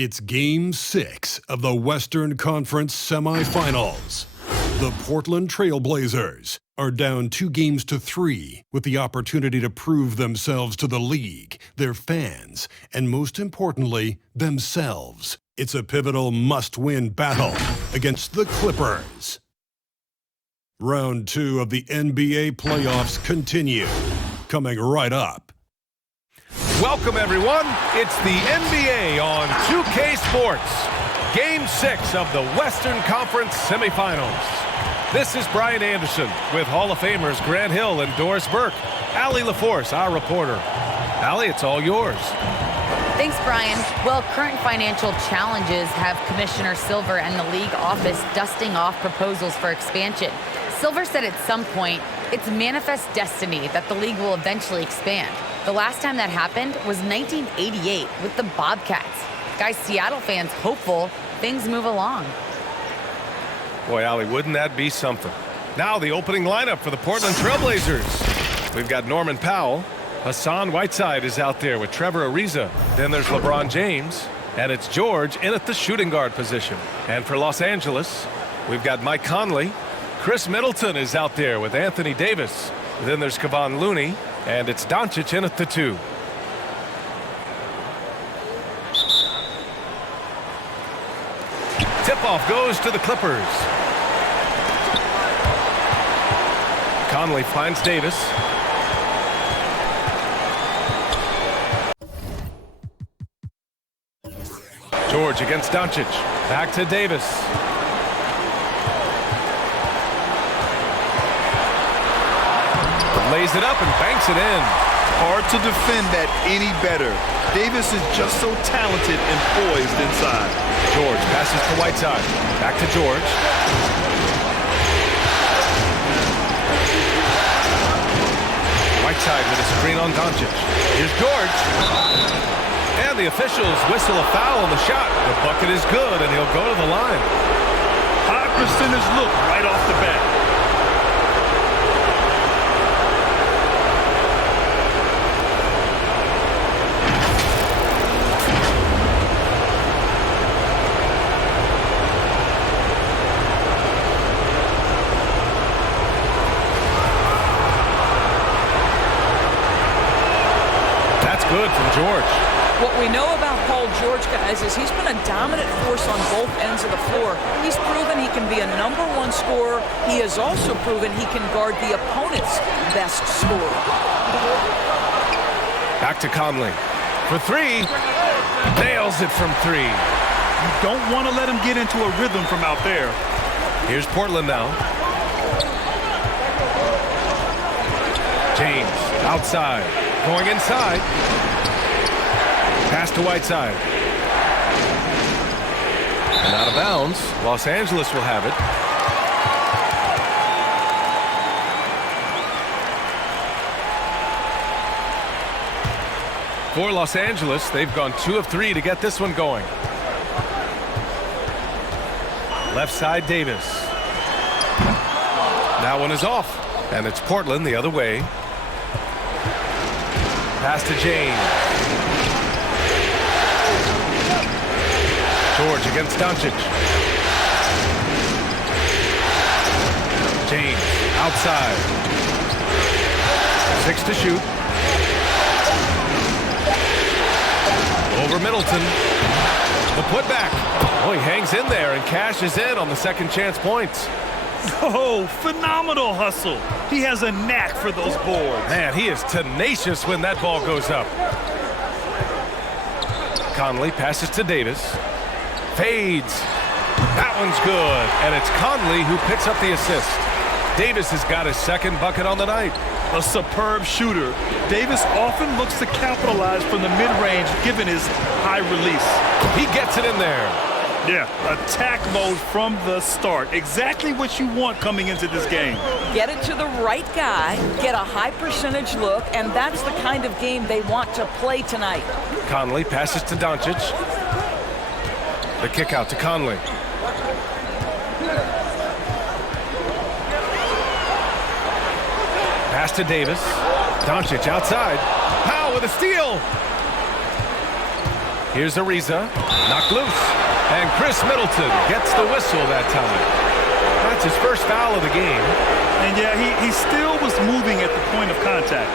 It's Game 6 of the Western Conference semifinals. The Portland Trail Blazers are down 2-3 with the opportunity to prove themselves to the league, their fans, and most importantly, themselves. It's a pivotal must-win battle against the Clippers. Round 2 of the NBA playoffs continue, coming right up. Welcome, everyone. It's the NBA on 2K Sports. Game 6 of the Western Conference semifinals. This is Brian Anderson with Hall of Famers Grant Hill and Doris Burke. Allie LaForce, our reporter. Allie, it's all yours. Thanks, Brian. Well, current financial challenges have Commissioner Silver and the league office dusting off proposals for expansion. Silver said at some point, it's manifest destiny that the league will eventually expand. The last time that happened was 1988 with the Bobcats. Guys, Seattle fans hopeful things move along. Boy, Allie, wouldn't that be something? Now the opening lineup for the Portland Trail Blazers. We've got Norman Powell. Hassan Whiteside is out there with Trevor Ariza. Then there's LeBron James. And it's George in at the shooting guard position. And for Los Angeles, we've got Mike Conley. Chris Middleton is out there with Anthony Davis. Then there's Kevon Looney. And it's Doncic in at the 2. Tip-off goes to the Clippers. Conley finds Davis. George against Doncic. Back to Davis. Lays it up and banks it in. Hard to defend that any better. Davis is just so talented and poised inside. George passes to Whiteside. Back to George. Whiteside with a screen on Doncic. Here's George. And the officials whistle a foul on the shot. The bucket is good, and he'll go to the line. High percentage look right off the bat. Good from George. What we know about Paul George, guys, is he's been a dominant force on both ends of the floor. He's proven he can be a #1 scorer. He has also proven he can guard the opponent's best scorer. Back to Conley. For 3. Nails it from 3. You don't want to let him get into a rhythm from out there. Here's Portland now. James outside. Going inside. Pass to Whiteside. And out of bounds. Los Angeles will have it. For Los Angeles, they've gone 2 of 3 to get this one going. Left side, Davis. That one is off. And it's Portland the other way. Pass to James. George against Doncic. James outside. 6 to shoot. Over Middleton. The putback. Oh, he hangs in there and cashes in on the second chance points. Oh, phenomenal hustle. He has a knack for those boards. Man, he is tenacious when that ball goes up. Conley passes to Davis. Fades. That one's good. And it's Conley who picks up the assist. Davis has got his second bucket on the night. A superb shooter. Davis often looks to capitalize from the mid-range given his high release. He gets it in there. Yeah, attack mode from the start. Exactly what you want coming into this game. Get it to the right guy, get a high percentage look, and that's the kind of game they want to play tonight. Conley passes to Doncic. The kick out to Conley. Pass to Davis. Doncic outside. Powell with a steal. Here's Ariza, knocked loose. And Chris Middleton gets the whistle that time. That's his first foul of the game. And yeah, he still was moving at the point of contact.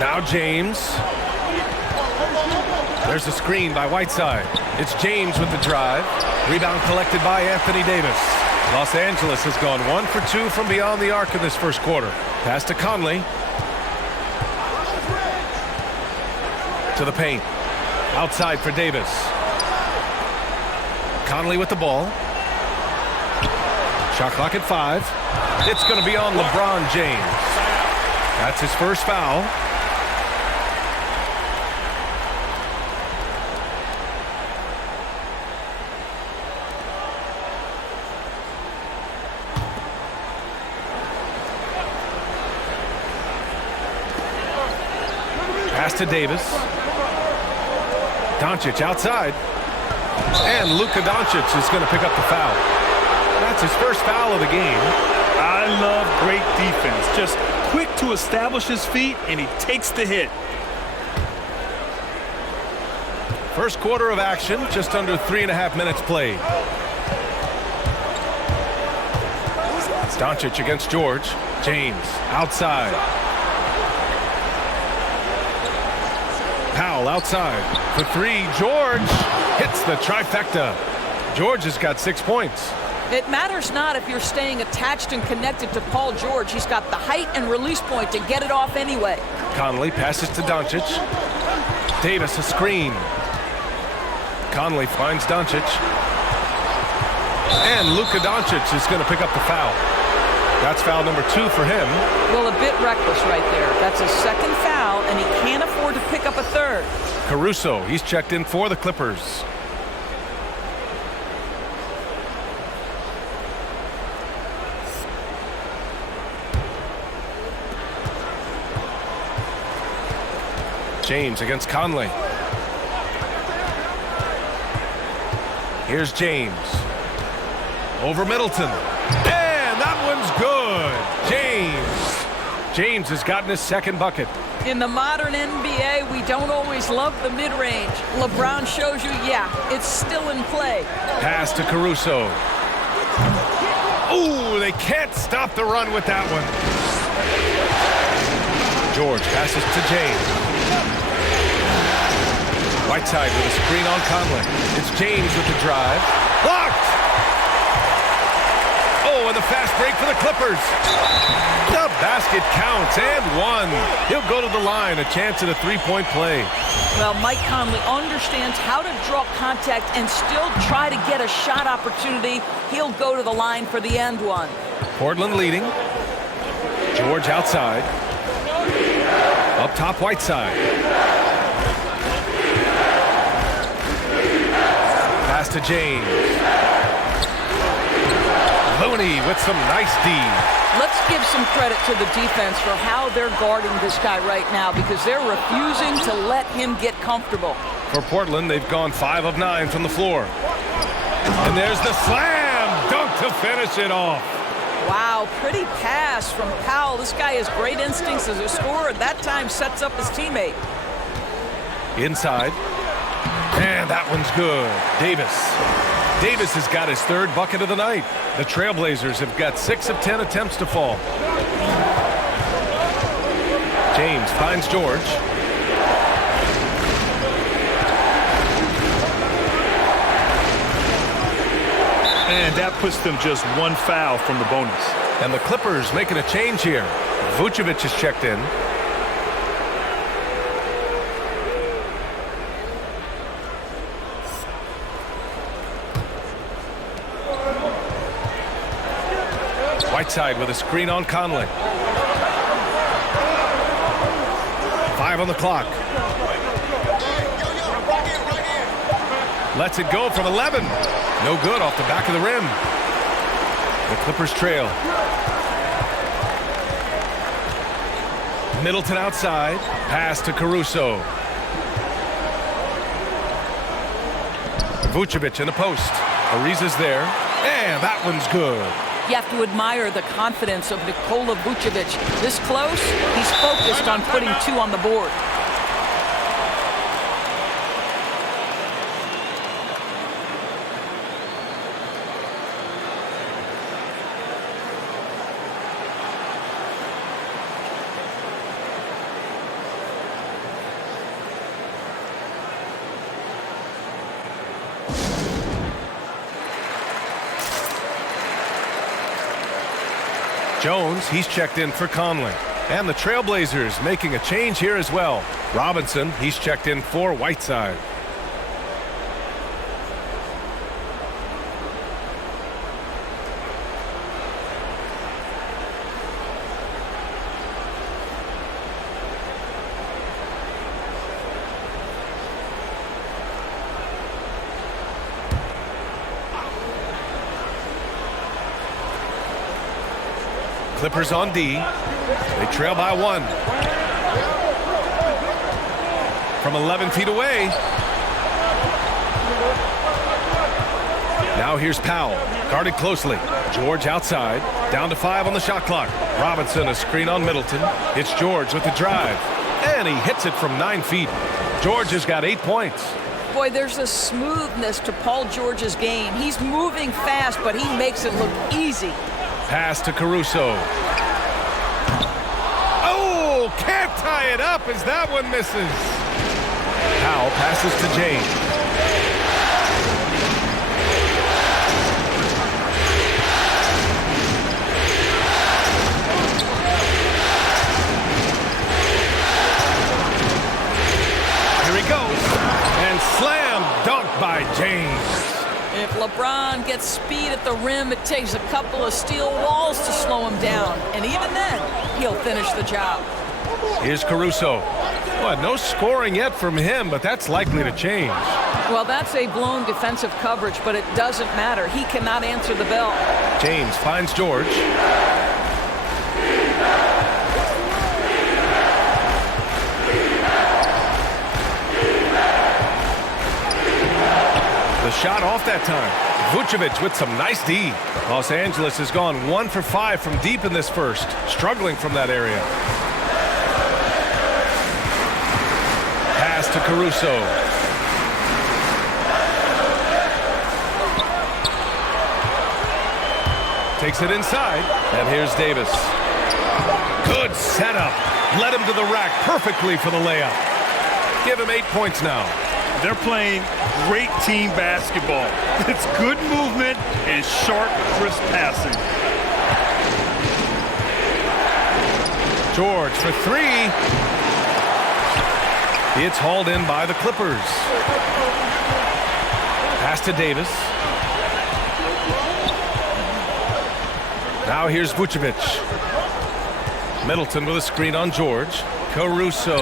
Now James. There's a screen by Whiteside. It's James with the drive. Rebound collected by Anthony Davis. Los Angeles has gone 1 for 2 from beyond the arc in this first quarter. Pass to Conley. To the paint. Outside for Davis. Conley with the ball. Shot clock at 5. It's going to be on LeBron James. That's his first foul. Pass to Davis. Doncic outside. And Luka Doncic is going to pick up the foul. That's his first foul of the game. I love great defense. Just quick to establish his feet, and he takes the hit. First quarter of action, just under 3.5 minutes played. Doncic against George. James outside. Powell outside for 3. George hits the trifecta. George has got 6 points. It matters not if you're staying attached and connected to Paul George. He's got the height and release point to get it off anyway. Conley passes to Doncic. Davis a screen. Conley finds Doncic. And Luka Doncic is going to pick up the foul. That's foul number 2 for him. Well, a bit reckless right there. That's his second foul, and he can't afford to pick up a third. Caruso, he's checked in for the Clippers. James against Conley. Here's James. Over Middleton. And that one's good. James has gotten his second bucket. In the modern NBA, we don't always love the mid-range. LeBron shows you, yeah, it's still in play. Pass to Caruso. Ooh, they can't stop the run with that one. George passes to James. Whiteside with a screen on Conley. It's James with the drive. Blocked! Oh, and the fast break for the Clippers. The basket counts and 1. He'll go to the line, a chance at a 3-point play. Well, Mike Conley understands how to draw contact and still try to get a shot opportunity. He'll go to the line for the end one. Portland leading. George outside. Up top, Whiteside. Pass to James. Looney with some nice D. Let's give some credit to the defense for how they're guarding this guy right now because they're refusing to let him get comfortable. For Portland, they've gone 5 of 9 from the floor. And there's the slam dunk to finish it off. Wow, pretty pass from Powell. This guy has great instincts as a scorer. That time sets up his teammate. Inside. And that one's good. Davis has got his 3rd bucket of the night. The Trailblazers have got 6 of 10 attempts to fall. James finds George. And that puts them just 1 foul from the bonus. And the Clippers making a change here. Vucevic is checked in. Whiteside with a screen on Conley. 5 on the clock. Lets it go from 11. No good off the back of the rim. The Clippers trail. Middleton outside. Pass to Caruso. Vucevic in the post. Ariza's there. And that one's good. You have to admire the confidence of Nikola Vucevic. This close, he's focused on putting 2 on the board. Jones, he's checked in for Conley. And the Trailblazers making a change here as well. Robinson, he's checked in for Whiteside. Clippers on D. They trail by 1. From 11 feet away. Now here's Powell. Guarded closely. George outside. Down to 5 on the shot clock. Robinson a screen on Middleton. It's George with the drive. And he hits it from 9 feet. George has got 8 points. Boy, there's a smoothness to Paul George's game. He's moving fast, but he makes it look easy. Pass to Caruso. Oh, can't tie it up as that one misses. Powell passes to James. Here he goes. And slam dunk by James. If LeBron gets speed at the rim, it takes a couple of steel walls to slow him down. And even then, he'll finish the job. Here's Caruso. Well, no scoring yet from him, but that's likely to change. Well, that's a blown defensive coverage, but it doesn't matter. He cannot answer the bell. James finds George. The shot off that time. Vucevic with some nice D. Los Angeles has gone 1 for 5 from deep in this first, struggling from that area. Pass to Caruso. Takes it inside, and here's Davis. Good setup. Led him to the rack perfectly for the layup. Give him 8 points now. They're playing great team basketball. It's good movement and sharp, crisp passing. George for 3. It's hauled in by the Clippers. Pass to Davis. Now here's Vucevic. Middleton with a screen on George. Caruso.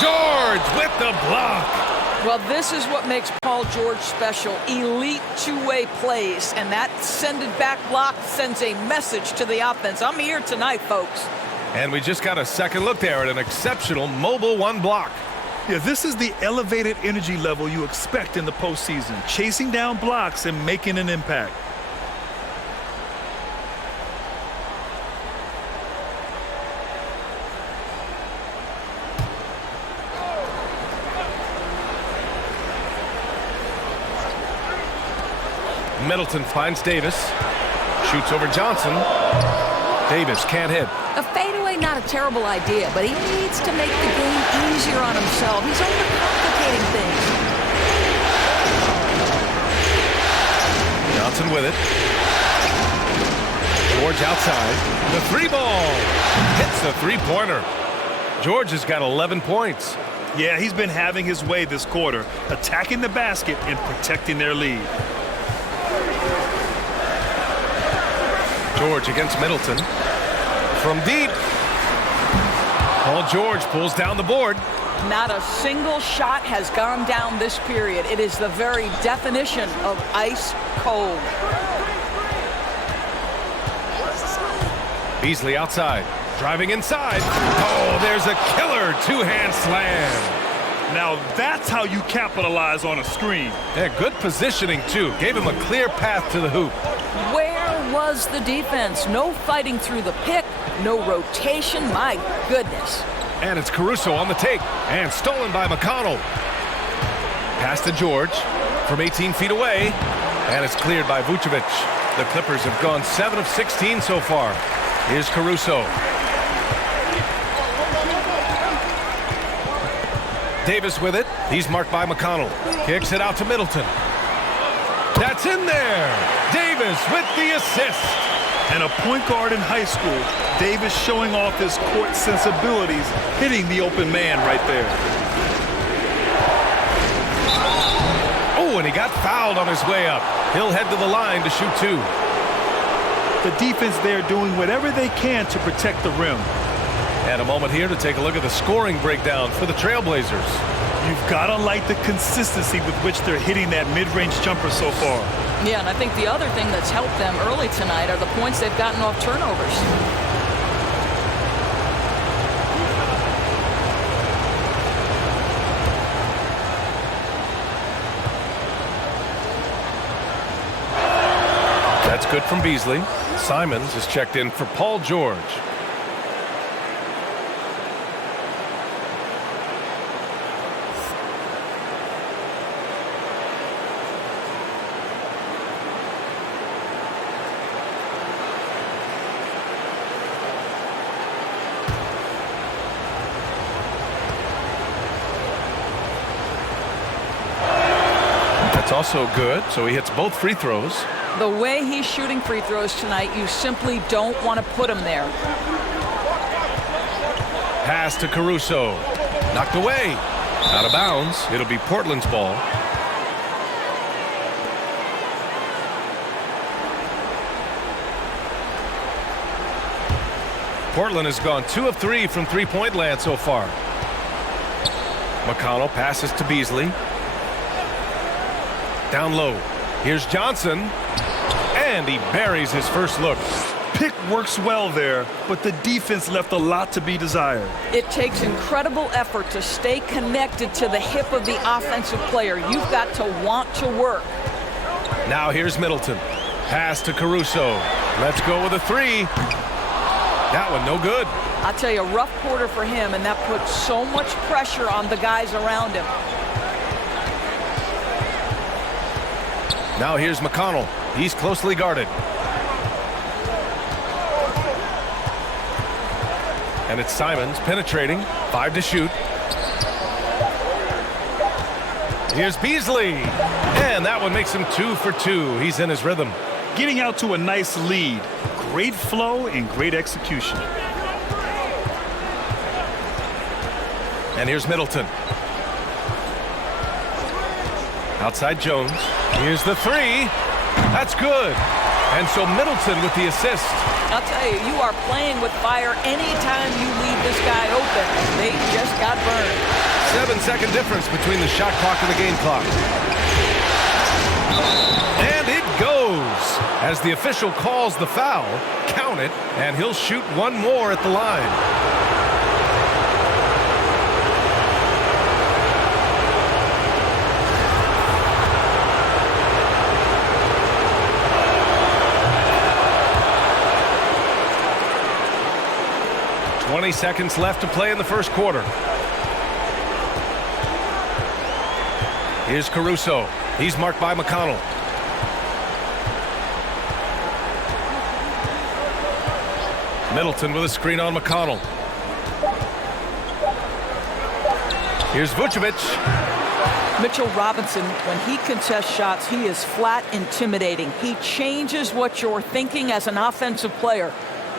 George with the block. Well, this is what makes Paul George special. Elite two-way plays, and that sended back block sends a message to the offense. I'm here tonight, folks. And we just got a second look there at an exceptional mobile 1 block. Yeah, this is the elevated energy level you expect in the postseason, chasing down blocks and making an impact. Middleton finds Davis. Shoots over Johnson. Davis can't hit. A fadeaway, not a terrible idea, but he needs to make the game easier on himself. He's overcomplicating things. Johnson with it. George outside. The 3 ball. Hits the 3-pointer. George has got 11 points. Yeah, he's been having his way this quarter, attacking the basket and protecting their lead. George against Middleton. From deep. Paul George pulls down the board. Not a single shot has gone down this period. It is the very definition of ice cold. Beasley outside. Driving inside. Oh, there's a killer 2-hand slam. Now that's how you capitalize on a screen. Yeah, good positioning, too. Gave him a clear path to the hoop. Where was the defense? No fighting through the pick, no rotation. My goodness. And it's Caruso on the take. And stolen by McConnell. Pass to George from 18 feet away. And it's cleared by Vucevic. The Clippers have gone 7 of 16 so far. Here's Caruso. Davis with it. He's marked by McConnell. Kicks it out to Middleton. That's in there. Davis with the assist. And a point guard in high school, Davis showing off his court sensibilities, hitting the open man right there. Oh, and he got fouled on his way up. He'll head to the line to shoot 2. The defense there doing whatever they can to protect the rim. And a moment here to take a look at the scoring breakdown for the Trailblazers. You've got to like the consistency with which they're hitting that mid-range jumper so far. Yeah, and I think the other thing that's helped them early tonight are the points they've gotten off turnovers. That's good from Beasley. Simons is checked in for Paul George. That's also good, so he hits both free throws. The way he's shooting free throws tonight, you simply don't want to put him there. Pass to Caruso. Knocked away. Out of bounds. It'll be Portland's ball. Portland has gone 2 of 3 from three-point land so far. McConnell passes to Beasley. Down low. Here's Johnson. And he buries his first look. Pick works well there, but the defense left a lot to be desired. It takes incredible effort to stay connected to the hip of the offensive player. You've got to want to work. Now here's Middleton. Pass to Caruso. Let's go with a 3. That one no good. I'll tell you, a rough quarter for him, and that puts so much pressure on the guys around him. Now here's McConnell. He's closely guarded. And it's Simons penetrating. 5 to shoot. Here's Beasley. And that one makes him 2 for 2. He's in his rhythm. Getting out to a nice lead. Great flow and great execution. And here's Middleton. Outside Jones. Here's the 3. That's good. And so Middleton with the assist. I'll tell you, you are playing with fire anytime you leave this guy open. They just got burned. 7-second difference between the shot clock and the game clock. And it goes. As the official calls the foul, count it, and he'll shoot one more at the line. "20 seconds left to play in the first quarter. Here's Caruso. He's marked by McConnell. Middleton with a screen on McConnell. Here's Vucevic. Mitchell Robinson, when he contests shots, he is flat intimidating. He changes what you're thinking as an offensive player.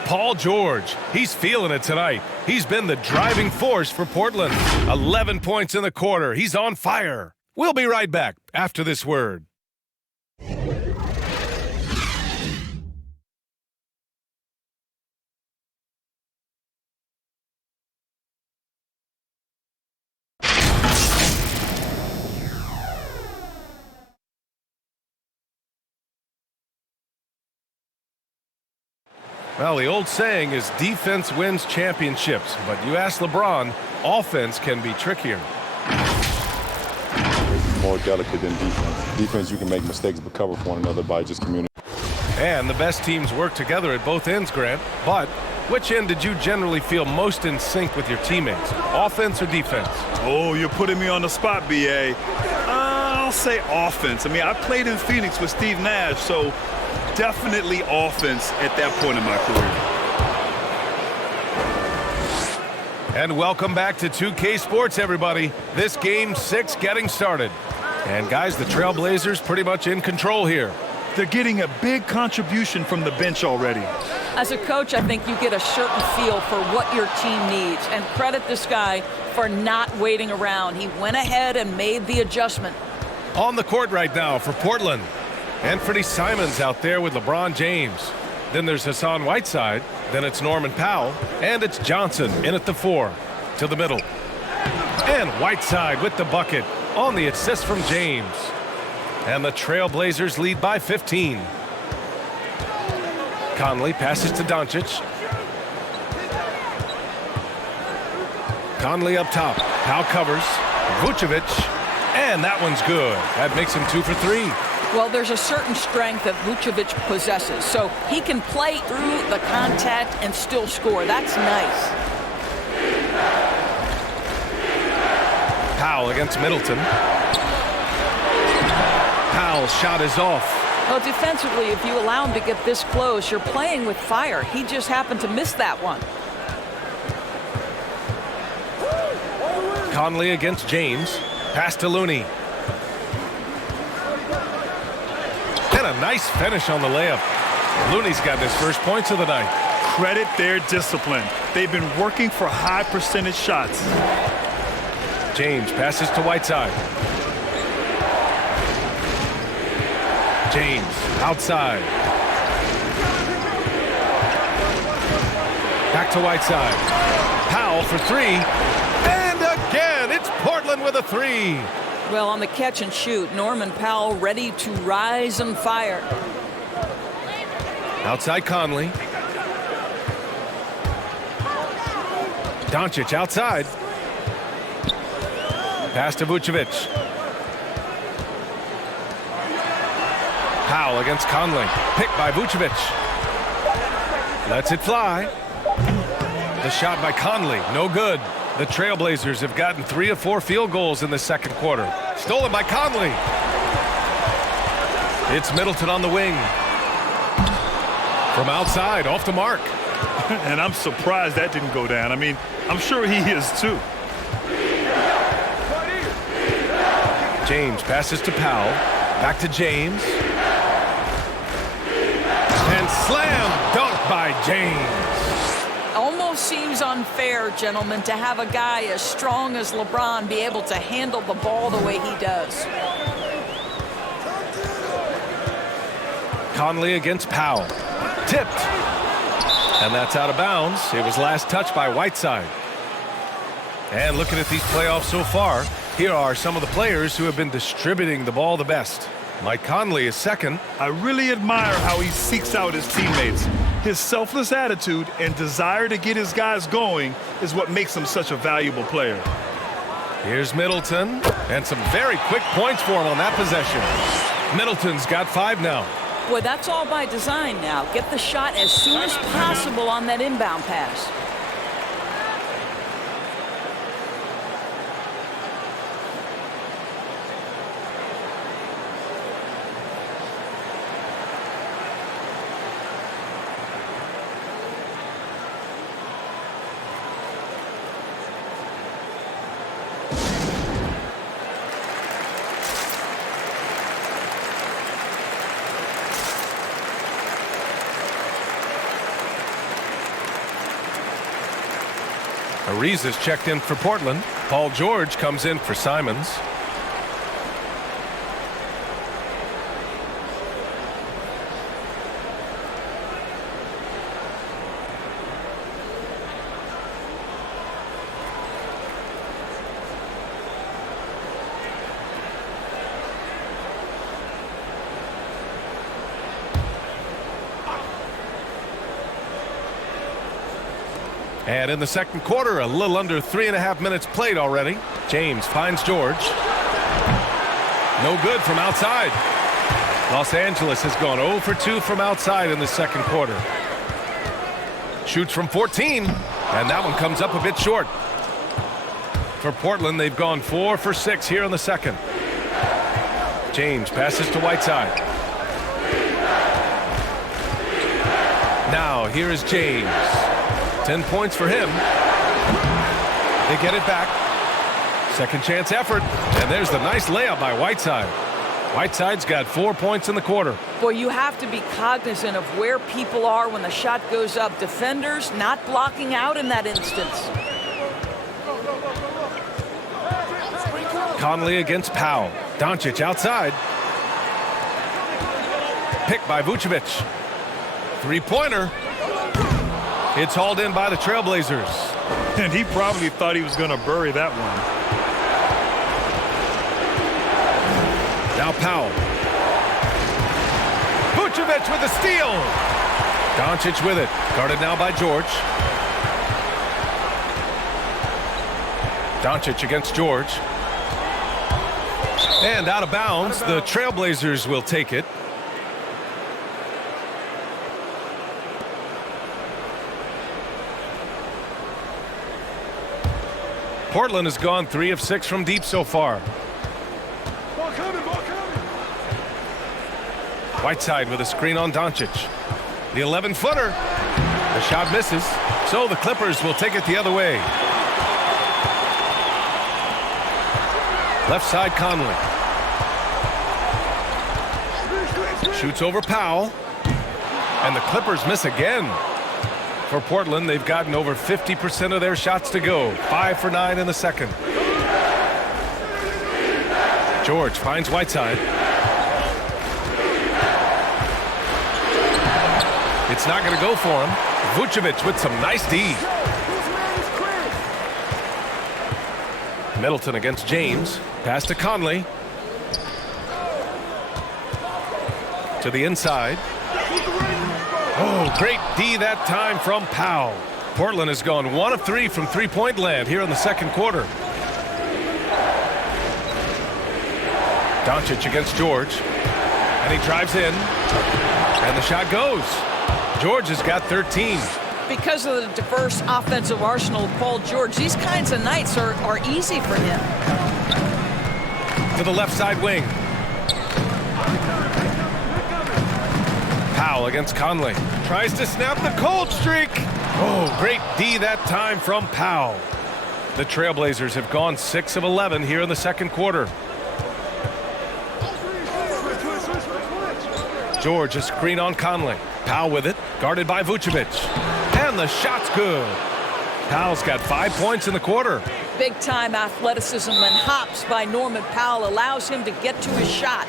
Paul George, he's feeling it tonight. He's been the driving force for Portland. 11 points in the quarter. He's on fire. We'll be right back after this word. Well, the old saying is defense wins championships, but you ask LeBron, offense can be trickier. more delicate than defense. Defense, you can make mistakes but cover for one another by just communicating. And the best teams work together at both ends, Grant. But which end did you generally feel most in sync with your teammates, offense or defense? Oh, you're putting me on the spot, B.A. I'll say offense. I mean, I played in Phoenix with Steve Nash, so definitely offense at that point in my career. And welcome back to 2K Sports, everybody. This Game 6 getting started. And guys, the Trailblazers pretty much in control here. They're getting a big contribution from the bench already. As a coach, I think you get a certain feel for what your team needs. And credit this guy for not waiting around. He went ahead and made the adjustment. On the court right now for Portland. Anthony Simons out there with LeBron James. Then there's Hassan Whiteside. Then it's Norman Powell. And it's Johnson in at the 4 to the middle. And Whiteside with the bucket on the assist from James. And the Trailblazers lead by 15. Conley passes to Doncic. Conley up top. Powell covers. Vucevic. And that one's good. That makes him 2 for 3. Well, there's a certain strength that Vucevic possesses, so he can play through the contact and still score. That's nice. Powell against Middleton. Powell's shot is off. Well, defensively, if you allow him to get this close, you're playing with fire. He just happened to miss that one. Conley against James. Pass to Looney. And a nice finish on the layup. Looney's got his first points of the night. Credit their discipline. They've been working for high percentage shots. James passes to Whiteside. James outside. Back to Whiteside. Powell for 3. And again, it's Portland with a 3. Well, on the catch and shoot, Norman Powell ready to rise and fire. Outside Conley. Doncic outside. Pass to Vucevic. Powell against Conley. Picked by Vucevic. Lets it fly. The shot by Conley, no good. The Trailblazers have gotten 3 of 4 field goals in the second quarter. Stolen by Conley. It's Middleton on the wing. From outside, off the mark. And I'm surprised that didn't go down. I mean, I'm sure he is too. James passes to Powell. Back to James. And slam dunk by James. Almost seems unfair, gentlemen, to have a guy as strong as LeBron be able to handle the ball the way he does. Conley against Powell. Tipped. And that's out of bounds. It was last touched by Whiteside. And looking at these playoffs so far, here are some of the players who have been distributing the ball the best. Mike Conley is second. I really admire how he seeks out his teammates. His selfless attitude and desire to get his guys going is what makes him such a valuable player. Here's Middleton, and some very quick points for him on that possession. Middleton's got 5 now. Boy, that's all by design now. Get the shot as soon as possible on that inbound pass. Ariza's checked in for Portland. Paul George comes in for Simons. And in the second quarter, a little under 3.5 minutes played already. James finds George. No good from outside. Los Angeles has gone 0 for 2 from outside in the second quarter. Shoots from 14, and that one comes up a bit short. For Portland, they've gone 4 for 6 here in the second. James passes to Whiteside. Now, here is James. 10 points for him. They get it back. Second chance effort, and there's the nice layup by Whiteside. Whiteside's got 4 points in the quarter. Boy, you have to be cognizant of where people are when the shot goes up. Defenders not blocking out in that instance. Conley against Powell. Doncic outside. Picked by Vucevic. Three-pointer. It's hauled in by the Trailblazers. And he probably thought he was going to bury that one. Now Powell. Vucevic with the steal. Doncic with it. Guarded now by George. Doncic against George. And out of bounds. The Trailblazers will take it. Portland has gone 3 of 6 from deep so far. Whiteside with a screen on Doncic. The 11-footer. The shot misses. So the Clippers will take it the other way. Left side Conley. Shoots over Powell. And the Clippers miss again. For Portland, they've gotten over 50% of their shots to go. 5 for 9 in the second. George finds Whiteside. It's not going to go for him. Vucevic with some nice D. Middleton against James. Pass to Conley. To the inside. Oh, great D that time from Powell. Portland has gone 1 of 3 from three-point land here in the second quarter. Doncic against George. And he drives in. And the shot goes. George has got 13. Because of the diverse offensive arsenal of Paul George, these kinds of nights are easy for him. To the left side wing. Powell against Conley. Tries to snap the cold streak. Oh, great D that time from Powell. The Trailblazers have gone 6 of 11 here in the second quarter. George, a screen on Conley. Powell with it, guarded by Vucevic. And the shot's good. Powell's got 5 points in the quarter. Big-time athleticism and hops by Norman Powell allows him to get to his shot.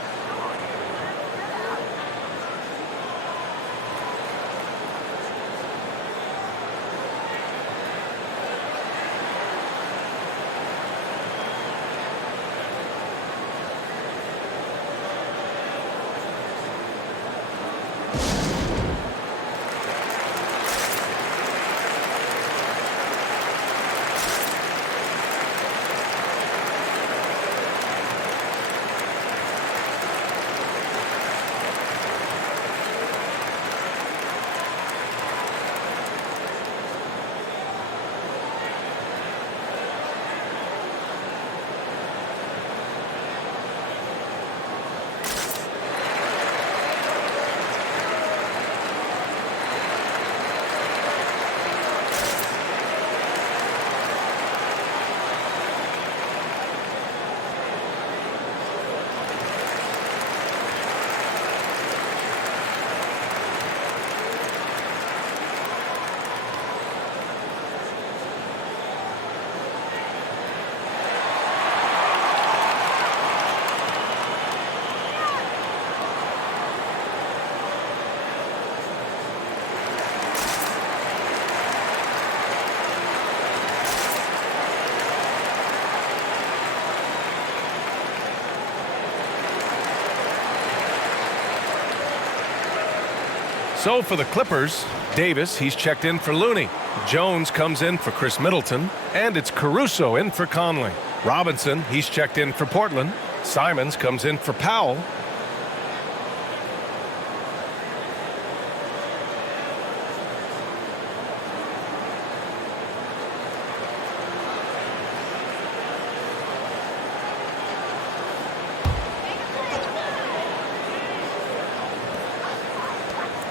So for the Clippers, Davis, he's checked in for Looney. Jones comes in for Chris Middleton. And it's Caruso in for Conley. Robinson, he's checked in for Portland. Simons comes in for Powell.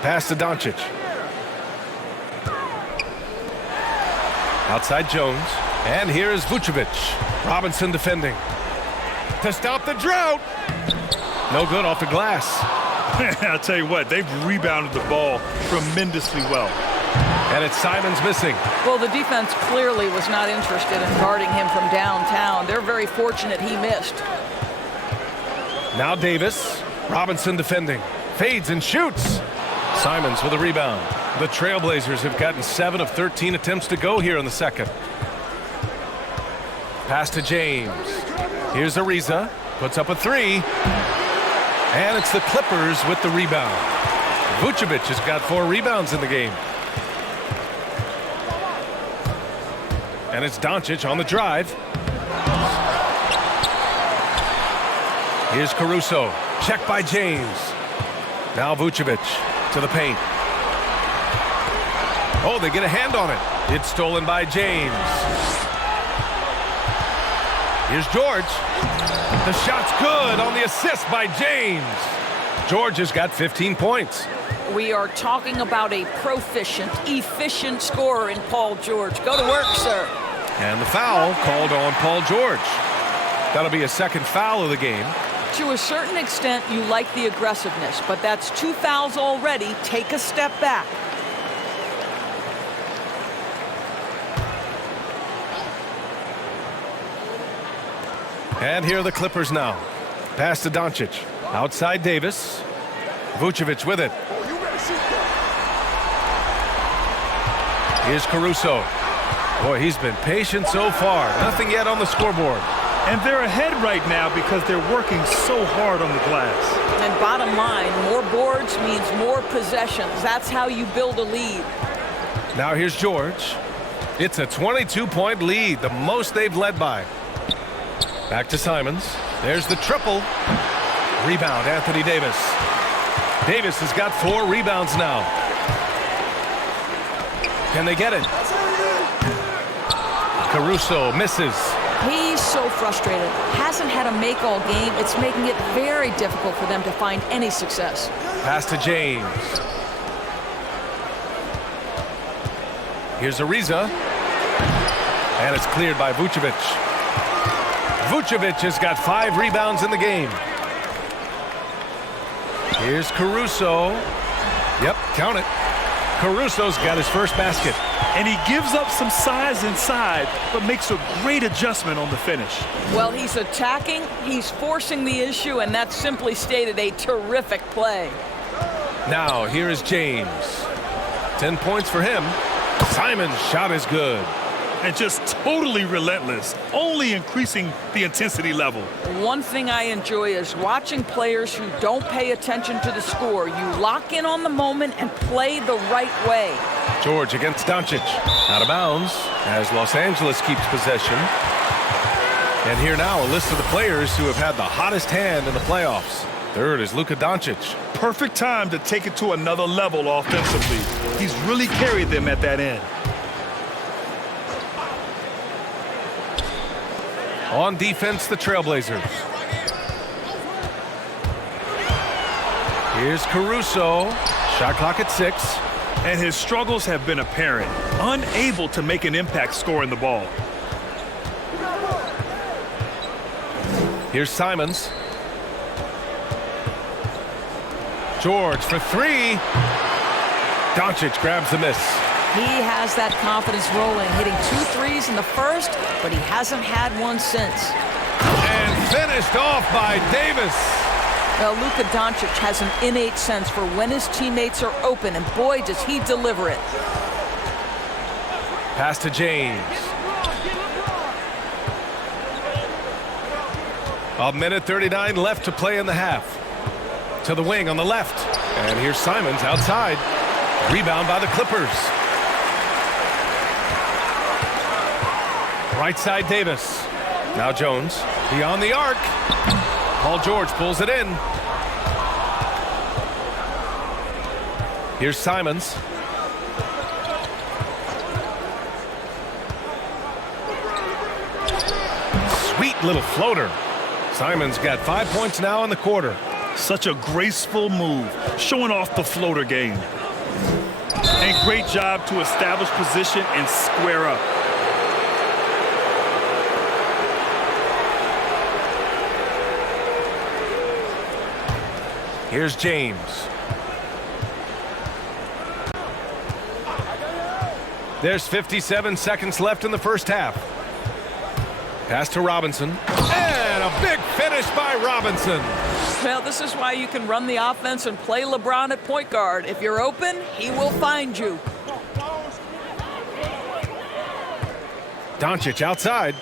Pass to Doncic. Outside Jones. And here is Vucevic. Robinson defending. To stop the drought. No good off the glass. I'll tell you what, they've rebounded the ball tremendously well. And it's Simons missing. Well, the defense clearly was not interested in guarding him from downtown. They're very fortunate he missed. Now Davis. Robinson defending. Fades and shoots. Simons with a rebound. The Trailblazers have gotten 7 of 13 attempts to go here in the second. Pass to James. Here's Ariza. Puts up a 3. And it's the Clippers with the rebound. Vucevic has got 4 rebounds in the game. And it's Doncic on the drive. Here's Caruso. Checked by James. Now Vucevic to the paint. Oh, they get a hand on it. It's stolen by James. Here's George. The shot's good on the assist by James. George has got 15 points. We are talking about a proficient, efficient scorer in Paul George. Go to work, sir. And the foul called on Paul George. That'll be a second foul of the game. To a certain extent, you like the aggressiveness, but that's 2 fouls already. Take a step back. And here are the Clippers now. Pass to Doncic. Outside Davis. Vucevic with it. Here's Caruso. Boy, he's been patient so far. Nothing yet on the scoreboard. And they're ahead right now because they're working so hard on the glass. And bottom line, more boards means more possessions. That's how you build a lead. Now here's George. It's a 22-point lead, the most they've led by. Back to Simons. There's the triple. Rebound, Anthony Davis. Davis has got 4 rebounds now. Can they get it? Caruso misses. He's so frustrated. Hasn't had a make all game. It's making it very difficult for them to find any success. Pass to James. Here's Ariza. And it's cleared by Vucevic. Vucevic has got 5 rebounds in the game. Here's Caruso. Yep, count it. Caruso's got his first basket. And he gives up some size inside, but makes a great adjustment on the finish. Well, he's attacking, he's forcing the issue, and that's simply stated a terrific play. Now, here is James. 10 points for him. Simon's shot is good. And just totally relentless, only increasing the intensity level. One thing I enjoy is watching players who don't pay attention to the score. You lock in on the moment and play the right way. George against Doncic. Out of bounds as Los Angeles keeps possession. And here now a list of the players who have had the hottest hand in the playoffs. Third is Luka Doncic. Perfect time to take it to another level offensively. He's really carried them at that end. On defense, the Trailblazers. Here's Caruso. Shot clock at 6. And his struggles have been apparent. Unable to make an impact scoring the ball. Here's Simons. George for 3. Doncic grabs the miss. He has that confidence rolling, hitting 2 threes in the first, but he hasn't had one since. And finished off by Davis. Now, Luka Doncic has an innate sense for when his teammates are open, and boy, does he deliver it. Pass to James. A minute 39 left to play in the half. To the wing on the left. And here's Simons outside. Rebound by the Clippers. Right side Davis. Now Jones beyond the arc. Paul George pulls it in. Here's Simons. Sweet little floater. Simons got 5 points now in the quarter. Such a graceful move, showing off the floater game. And great job to establish position and square up. Here's James. There's 57 seconds left in the first half. Pass to Robinson. And a big finish by Robinson. Well, this is why you can run the offense and play LeBron at point guard. If you're open, he will find you. Doncic outside.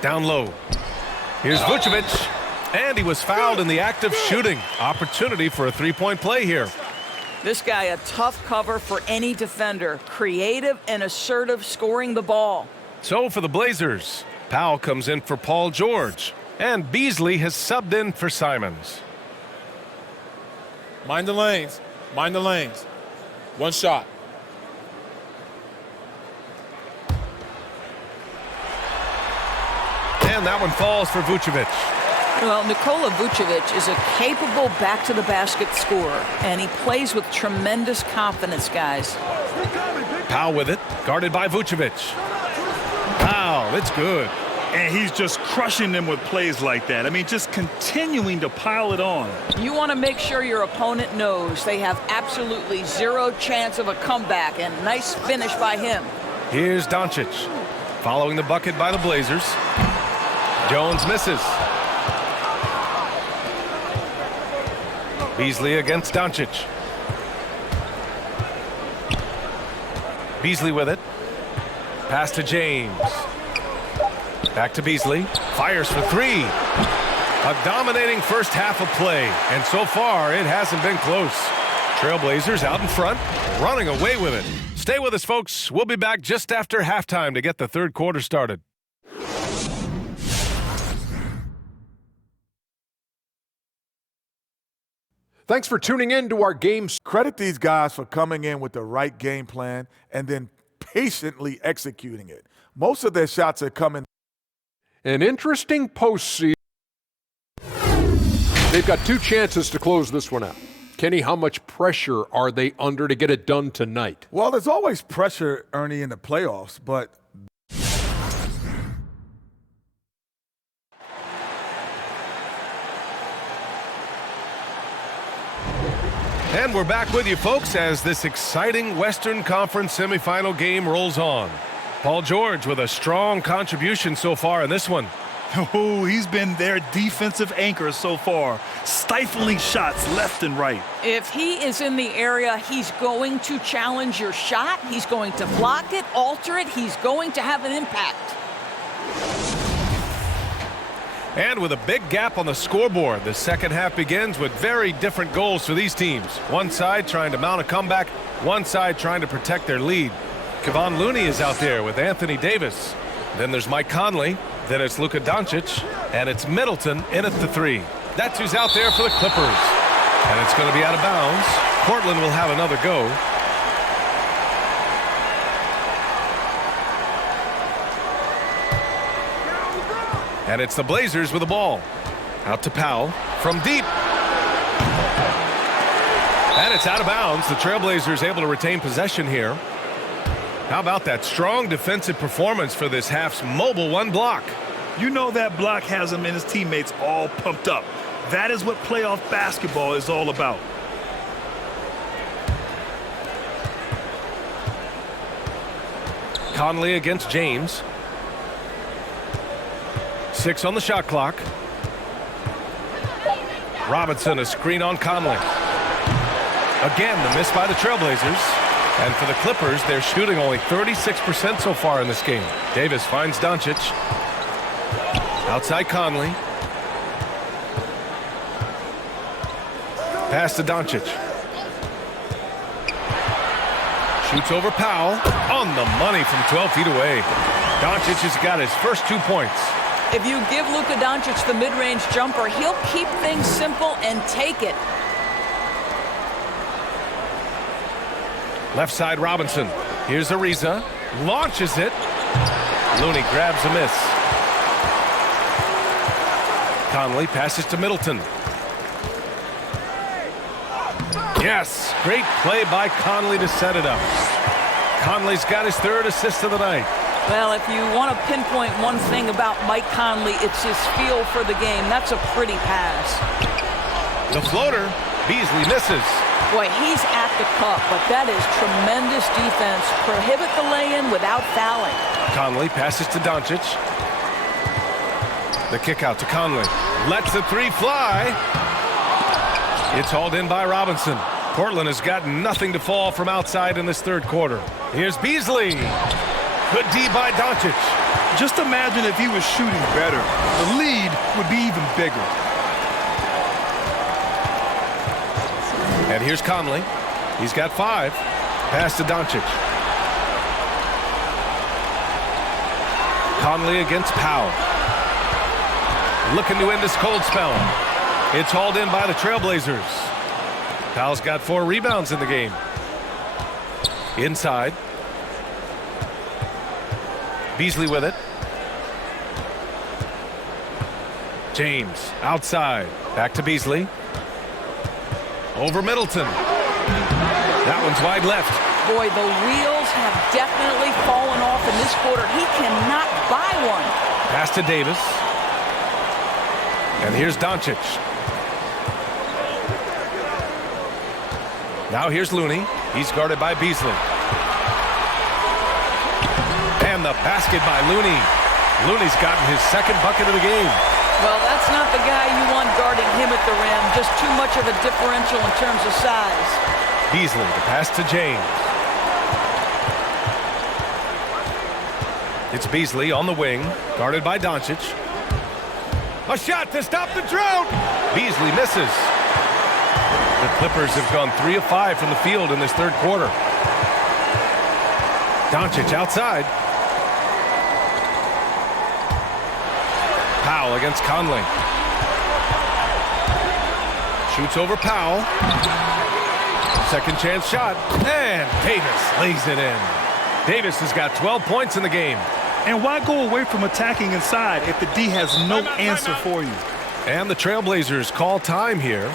Down low. Here's Vucevic. And he was fouled in the act of shooting. Opportunity for a three-point play here. This guy, a tough cover for any defender. Creative and assertive scoring the ball. So for the Blazers, Powell comes in for Paul George. And Beasley has subbed in for Simons. Mind the lanes. Mind the lanes. One shot. And that one falls for Vucevic. Well, Nikola Vucevic is a capable back-to-the-basket scorer, and he plays with tremendous confidence, guys. Powell with it, guarded by Vucevic. Wow, it's good. And he's just crushing them with plays like that. I mean, just continuing to pile it on. You want to make sure your opponent knows they have absolutely zero chance of a comeback, and nice finish by him. Here's Doncic, following the bucket by the Blazers. Jones misses. Beasley against Doncic. Beasley with it. Pass to James. Back to Beasley. Fires for three. A dominating first half of play. And so far, it hasn't been close. Trailblazers out in front, running away with it. Stay with us, folks. We'll be back just after halftime to get the third quarter started. Thanks for tuning in to our games. Credit these guys for coming in with the right game plan and then patiently executing it. Most of their shots are coming. An interesting postseason. They've got two chances to close this one out. Kenny, how much pressure are they under to get it done tonight? Well, there's always pressure, Ernie, in the playoffs, but And we're back with you, folks, as this exciting Western Conference semifinal game rolls on. Paul George with a strong contribution so far in this one. Oh, he's been their defensive anchor so far, stifling shots left and right. If he is in the area, he's going to challenge your shot. He's going to block it, alter it. He's going to have an impact. And with a big gap on the scoreboard, the second half begins with very different goals for these teams. One side trying to mount a comeback, one side trying to protect their lead. Kevon Looney is out there with Anthony Davis. Then there's Mike Conley. Then it's Luka Doncic. And it's Middleton in at the three. That's who's out there for the Clippers. And it's going to be out of bounds. Portland will have another go. And it's the Blazers with the ball. Out to Powell from deep. And it's out of bounds. The Trailblazers able to retain possession here. How about that strong defensive performance for this half's mobile one block? You know that block has him and his teammates all pumped up. That is what playoff basketball is all about. Conley against James. 6 on the shot clock. Robinson, a screen on Conley. Again, the miss by the Trailblazers. And for the Clippers, they're shooting only 36% so far in this game. Davis finds Doncic. Outside Conley. Pass to Doncic. Shoots over Powell. On the money from 12 feet away. Doncic has got his first 2 points. If you give Luka Doncic the mid-range jumper, he'll keep things simple and take it. Left side Robinson. Here's Ariza. Launches it. Looney grabs a miss. Conley passes to Middleton. Yes, great play by Conley to set it up. Conley's got his 3rd assist of the night. Well, if you want to pinpoint one thing about Mike Conley, it's his feel for the game. That's a pretty pass. The floater, Beasley misses. Boy, he's at the cup, but that is tremendous defense. Prohibit the lay-in without fouling. Conley passes to Doncic. The kick out to Conley. Lets the 3 fly. It's hauled in by Robinson. Portland has got nothing to fall from outside in this 3rd quarter. Here's Beasley. Good D by Doncic. Just imagine if he was shooting better. The lead would be even bigger. And here's Conley. He's got 5. Pass to Doncic. Conley against Powell. Looking to end this cold spell. It's hauled in by the Trailblazers. Powell's got 4 rebounds in the game. Inside. Beasley with it. James outside. Back to Beasley. Over Middleton. That one's wide left. Boy, the wheels have definitely fallen off in this quarter. He cannot buy one. Pass to Davis. And here's Doncic. Now here's Looney. He's guarded by Beasley. And the basket by Looney. Looney's gotten his 2nd bucket of the game. Well, that's not the guy you want guarding him at the rim. Just too much of a differential in terms of size. Beasley, the pass to James. It's Beasley on the wing, guarded by Doncic. A shot to stop the drought. Beasley misses. The Clippers have gone 3 of 5 from the field in this 3rd quarter. Doncic outside. Powell against Conley. Shoots over Powell. 2nd chance shot. And Davis lays it in. Davis has got 12 points in the game. And why go away from attacking inside if the D has no answer for you? And the Trailblazers call time here.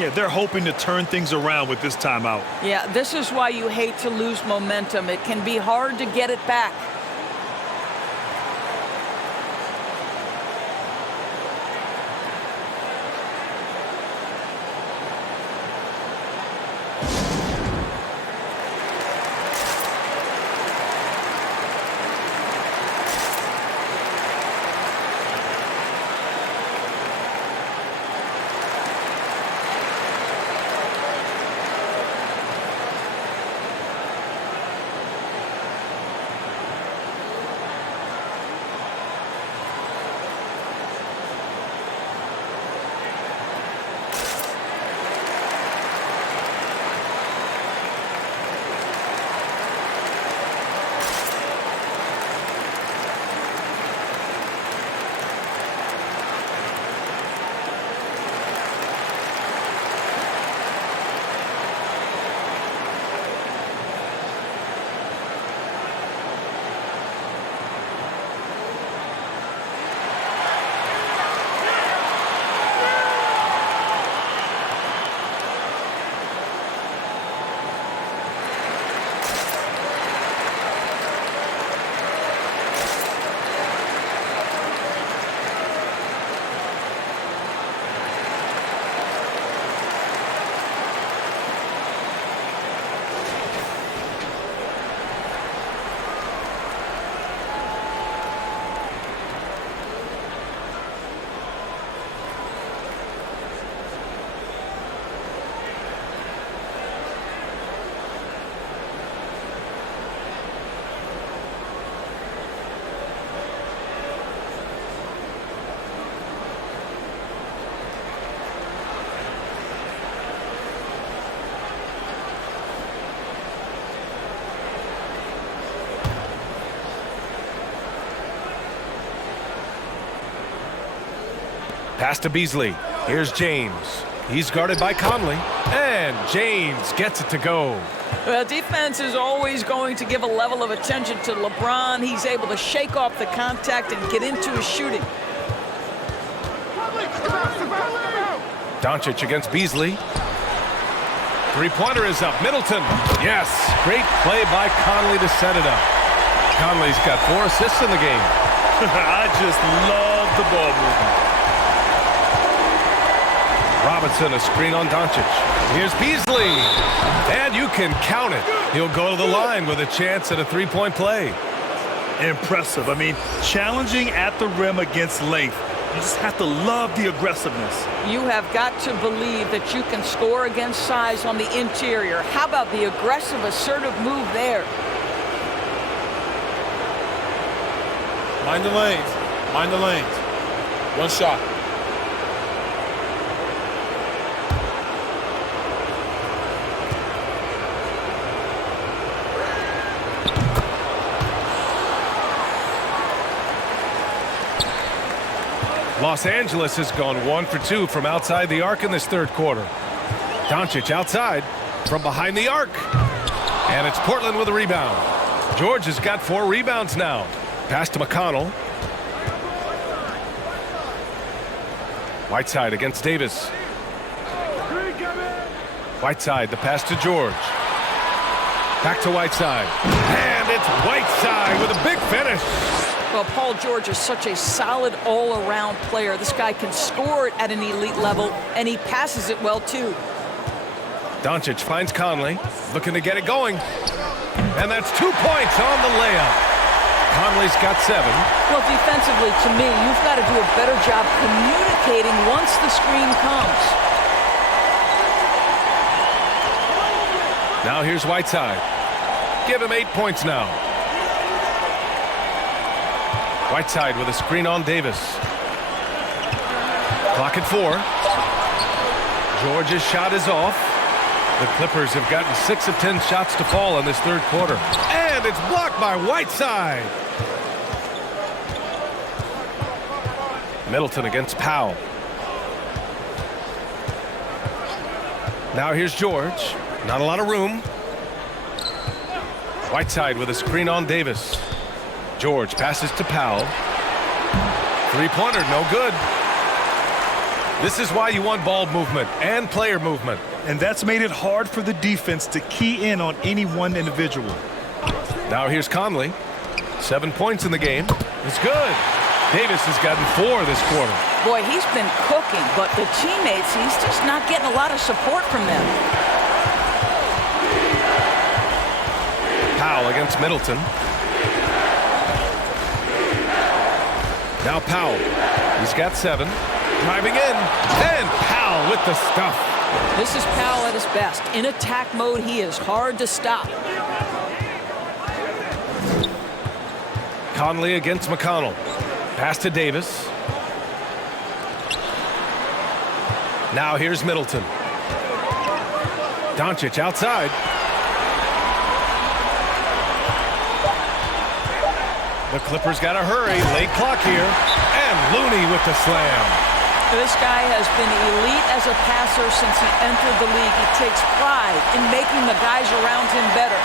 Yeah, they're hoping to turn things around with this timeout. Yeah, this is why you hate to lose momentum. It can be hard to get it back. Pass to Beasley. Here's James. He's guarded by Conley. And James gets it to go. Well, defense is always going to give a level of attention to LeBron. He's able to shake off the contact and get into his shooting. Doncic against Beasley. Three-pointer is up. Middleton. Yes. Great play by Conley to set it up. Conley's got 4 assists in the game. I just love the ball movement. Robinson, a screen on Doncic. Here's Beasley. And you can count it. He'll go to the line with a chance at a three-point play. Impressive. I mean, challenging at the rim against length. You just have to love the aggressiveness. You have got to believe that you can score against size on the interior. How about the aggressive, assertive move there? Mind the lanes. Mind the lanes. One shot. Los Angeles has gone 1 for 2 from outside the arc in this third quarter. Doncic outside from behind the arc. And it's Portland with a rebound. George has got 4 rebounds now. Pass to McConnell. Whiteside against Davis. Whiteside, the pass to George. Back to Whiteside. And it's Whiteside with a big finish. Well, Paul George is such a solid all-around player. This guy can score at an elite level, and he passes it well, too. Doncic finds Conley, looking to get it going. And that's 2 points on the layup. Conley's got 7. Well, defensively, to me, you've got to do a better job communicating once the screen comes. Now here's Whiteside. Give him 8 points now. Whiteside with a screen on Davis. Clock at 4. George's shot is off. The Clippers have gotten 6 of 10 shots to fall in this third quarter. And it's blocked by Whiteside. Middleton against Powell. Now here's George. Not a lot of room. Whiteside with a screen on Davis. George passes to Powell. Three-pointer, no good. This is why you want ball movement and player movement. And that's made it hard for the defense to key in on any one individual. Now here's Conley. 7 points in the game. It's good. Davis has gotten 4 this quarter. Boy, he's been cooking, but the teammates, he's just not getting a lot of support from them. Powell against Middleton. Now Powell. He's got 7. Driving in. And Powell with the stuff. This is Powell at his best. In attack mode, he is hard to stop. Conley against McConnell. Pass to Davis. Now here's Middleton. Doncic outside. The Clippers got to hurry. Late clock here. And Looney with the slam. This guy has been elite as a passer since he entered the league. He takes pride in making the guys around him better.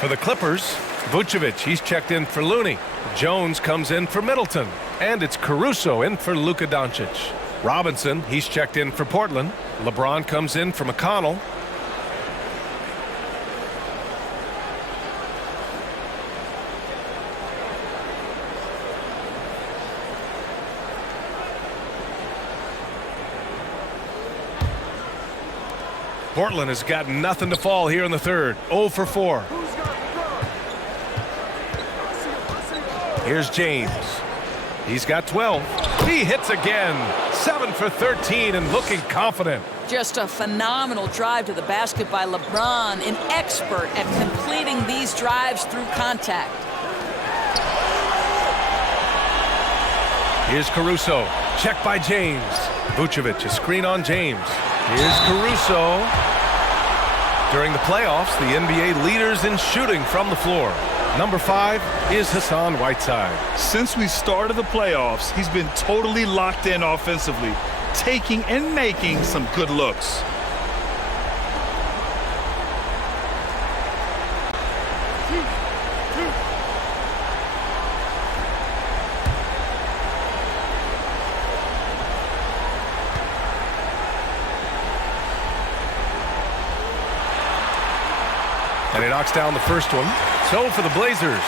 For the Clippers, Vucevic, he's checked in for Looney. Jones comes in for Middleton. And it's Caruso in for Luka Doncic. Robinson, he's checked in for Portland. LeBron comes in for McConnell. Portland has got nothing to fall here in the third. 0 for 4. Here's James. He's got 12. He hits again. 7 for 13 and looking confident. Just a phenomenal drive to the basket by LeBron, an expert at completing these drives through contact. Here's Caruso. Check by James. Vucevic, a screen on James. Here's Caruso. During the playoffs, the NBA leaders in shooting from the floor. Number 5 is Hassan Whiteside. Since we started the playoffs, he's been totally locked in offensively, taking and making some good looks. And he knocks down the first one. So for the Blazers,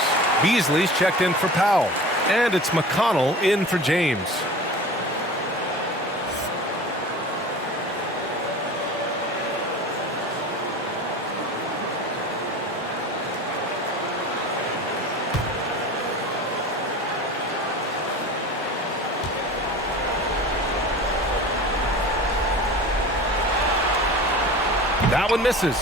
Beasley's checked in for Powell. And it's McConnell in for James. That one misses.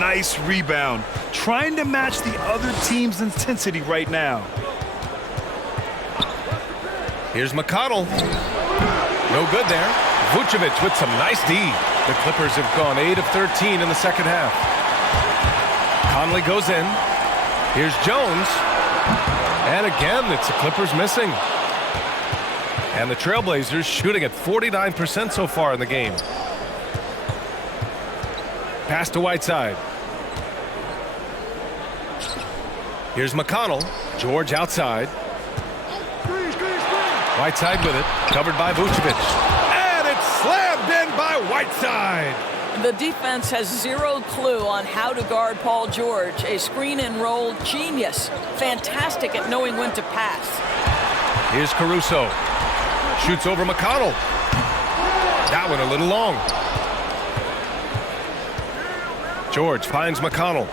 Nice rebound. Trying to match the other team's intensity right now. Here's McConnell. No good there. Vucevic with some nice D. The Clippers have gone 8 of 13 in the second half. Conley goes in. Here's Jones. And again, it's the Clippers missing. And the Trailblazers shooting at 49% so far in the game. Pass to Whiteside. Here's McConnell. George outside. Whiteside with it. Covered by Vucevic. And it's slammed in by Whiteside. The defense has zero clue on how to guard Paul George. A screen and roll genius. Fantastic at knowing when to pass. Here's Caruso. Shoots over McConnell. That one a little long. George finds McConnell.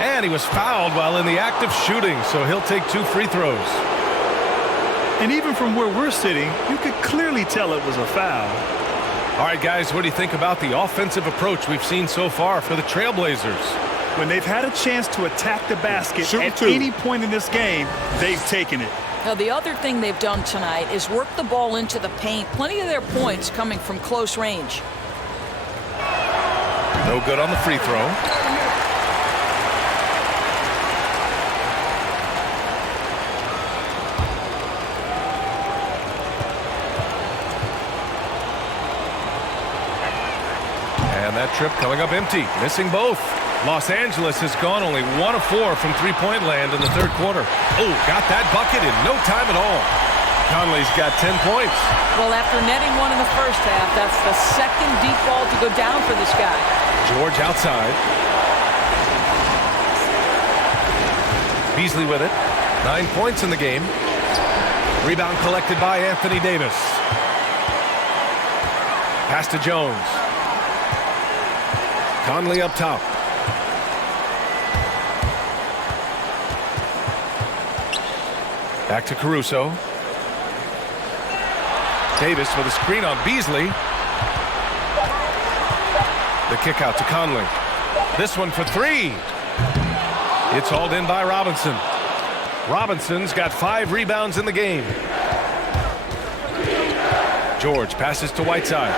And he was fouled while in the act of shooting, so he'll take 2 free throws. And even from where we're sitting, you could clearly tell it was a foul. All right, guys, what do you think about the offensive approach we've seen so far for the Trailblazers? When they've had a chance to attack the basket at any point in this game, they've taken it. Now, the other thing they've done tonight is work the ball into the paint. Plenty of their points coming from close range. No good on the free throw. And that trip coming up empty, missing both. Los Angeles has gone only 1 of 4 from three-point land in the third quarter. Oh, got that bucket in no time at all. Conley's got 10 points. Well, after netting one in the first half, that's the second deep ball to go down for this guy. George outside. Beasley with it. 9 points in the game. Rebound collected by Anthony Davis. Pass to Jones. Conley up top. Back to Caruso. Davis with a screen on Beasley. The kick out to Conley. This one for 3. It's hauled in by Robinson. Robinson's got 5 rebounds in the game. George passes to Whiteside.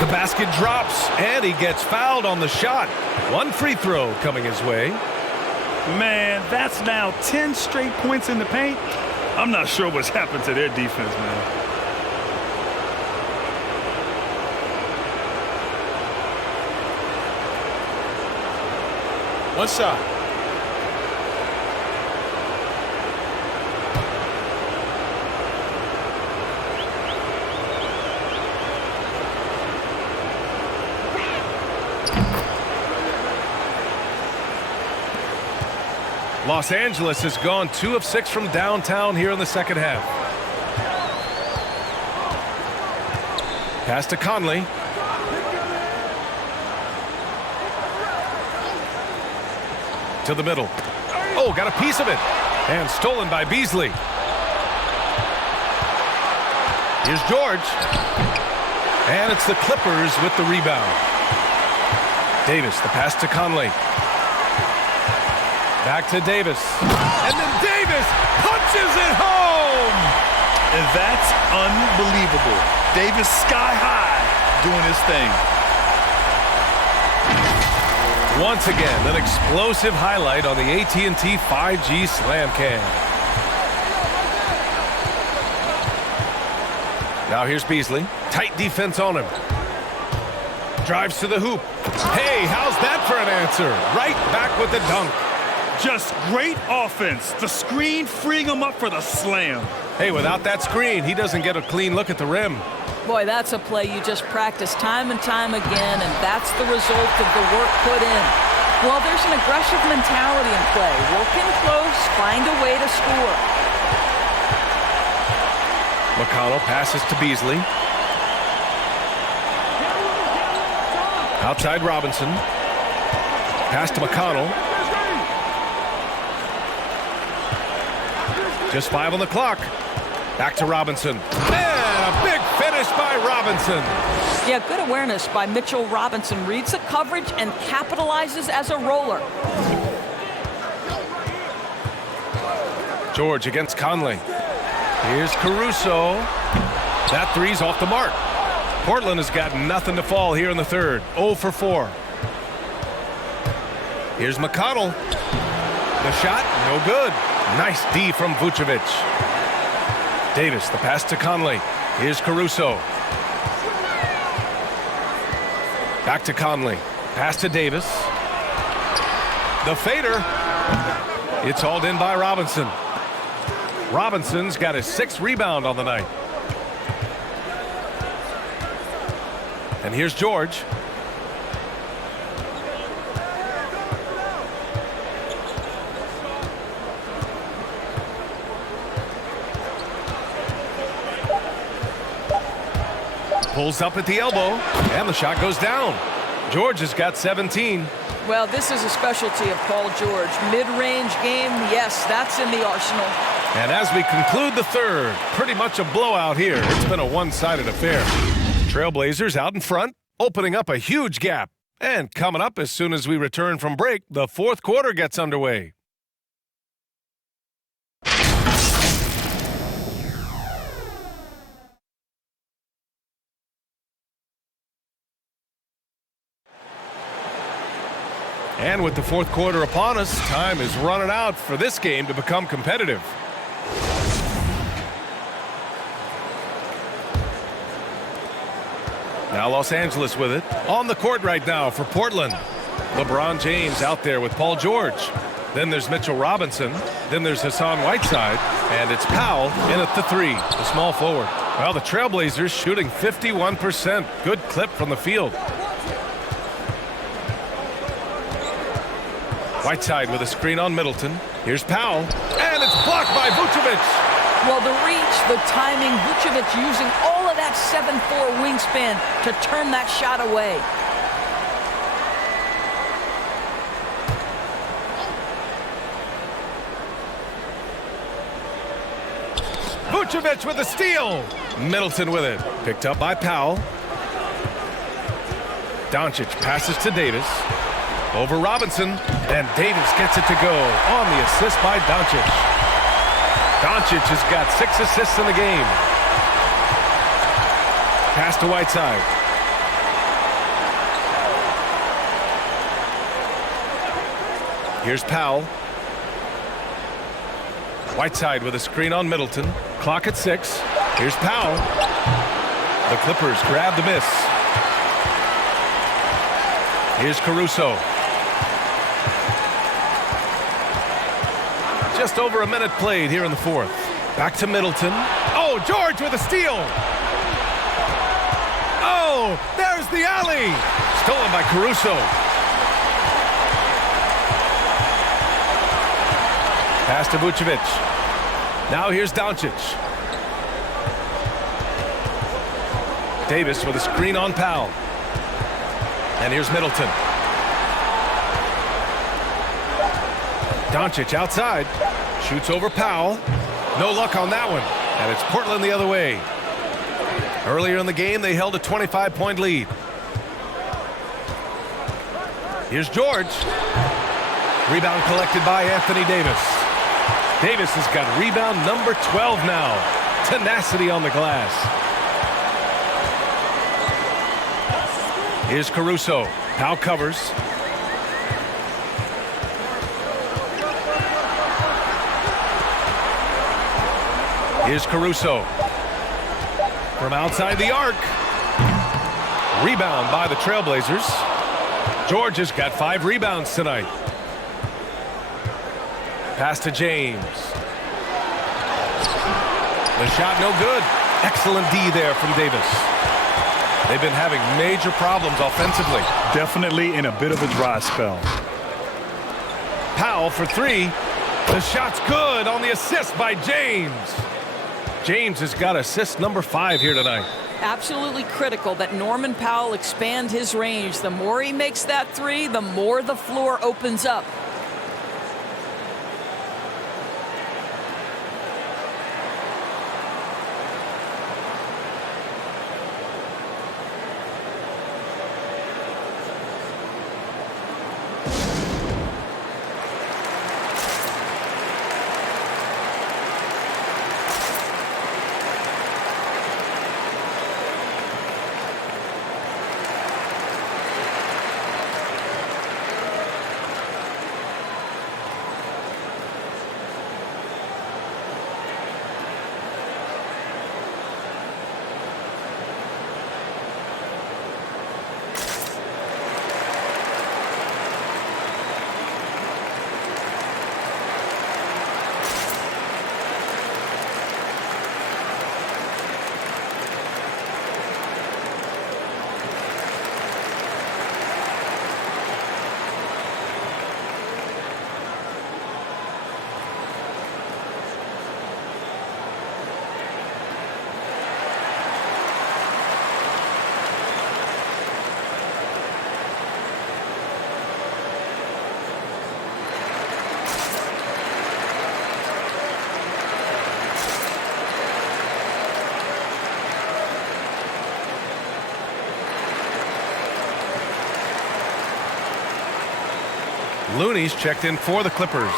The basket drops, and he gets fouled on the shot. 1 free throw coming his way. Man, that's now 10 straight points in the paint. I'm not sure what's happened to their defense, man. One shot. Los Angeles has gone 2 of 6 from downtown here in the second half. Pass to Conley. To the middle. Oh, got a piece of it. And stolen by Beasley. Here's George. And it's the Clippers with the rebound. Davis, the pass to Conley. Back to Davis. And then Davis punches it home! And that's unbelievable. Davis sky high doing his thing. Once again, an explosive highlight on the AT&T 5G Slam Cam. Now here's Beasley. Tight defense on him. Drives to the hoop. Hey, how's that for an answer? Right back with the dunk. Just great offense. The screen freeing him up for the slam. Hey, without that screen, he doesn't get a clean look at the rim. Boy, that's a play you just practice time and time again, and that's the result of the work put in. Well, there's an aggressive mentality in play. Work in close, find a way to score. McConnell passes to Beasley. Outside Robinson. Pass to McConnell. Just 5 on the clock. Back to Robinson. And a big finish by Robinson. Yeah, good awareness by Mitchell Robinson. Reads the coverage and capitalizes as a roller. George against Conley. Here's Caruso. That three's off the mark. Portland has got nothing to fall here in the third. 0 for 4. Here's McConnell. The shot, no good. Nice D from Vucevic. Davis, the pass to Conley. Here's Caruso. Back to Conley. Pass to Davis. The fader. It's hauled in by Robinson. Robinson's got his 6th rebound on the night. And here's George. Pulls up at the elbow, and the shot goes down. George has got 17. Well, this is a specialty of Paul George. Mid-range game, yes, that's in the arsenal. And as we conclude the third, pretty much a blowout here. It's been a one-sided affair. Trailblazers out in front, opening up a huge gap. And coming up as soon as we return from break, the fourth quarter gets underway. And with the fourth quarter upon us, time is running out for this game to become competitive. Now Los Angeles with it. On the court right now for Portland. LeBron James out there with Paul George. Then there's Mitchell Robinson. Then there's Hassan Whiteside. And it's Powell in at the 3, the small forward. Well, the Trailblazers shooting 51%. Good clip from the field. Whiteside with a screen on Middleton. Here's Powell. And it's blocked by Vucevic. Well, the reach, the timing, Vucevic using all of that 7'4" wingspan to turn that shot away. Vucevic with a steal. Middleton with it. Picked up by Powell. Doncic passes to Davis. Over Robinson. And Davis gets it to go on the assist by Doncic. Doncic has got 6 assists in the game. Pass to Whiteside. Here's Powell. Whiteside with a screen on Middleton. Clock at 6. Here's Powell. The Clippers grab the miss. Here's Caruso. Just over a minute played here in the fourth. Back to Middleton. Oh, George with a steal. Oh, there's the alley. Stolen by Caruso. Pass to Vucevic. Now here's Doncic. Davis with a screen on Powell. And here's Middleton. Doncic outside. Shoots over Powell. No luck on that one. And it's Portland the other way. Earlier in the game, they held a 25-point lead. Here's George. Rebound collected by Anthony Davis. Davis has got rebound number 12 now. Tenacity on the glass. Here's Caruso. Powell covers. Here's Caruso. From outside the arc. Rebound by the Trailblazers. George has got 5 rebounds tonight. Pass to James. The shot no good. Excellent D there from Davis. They've been having major problems offensively. Definitely in a bit of a dry spell. Powell for 3. The shot's good on the assist by James. James has got assist number 5 here tonight. Absolutely critical that Norman Powell expand his range. The more he makes that 3, the more the floor opens up. Looney's checked in for the Clippers.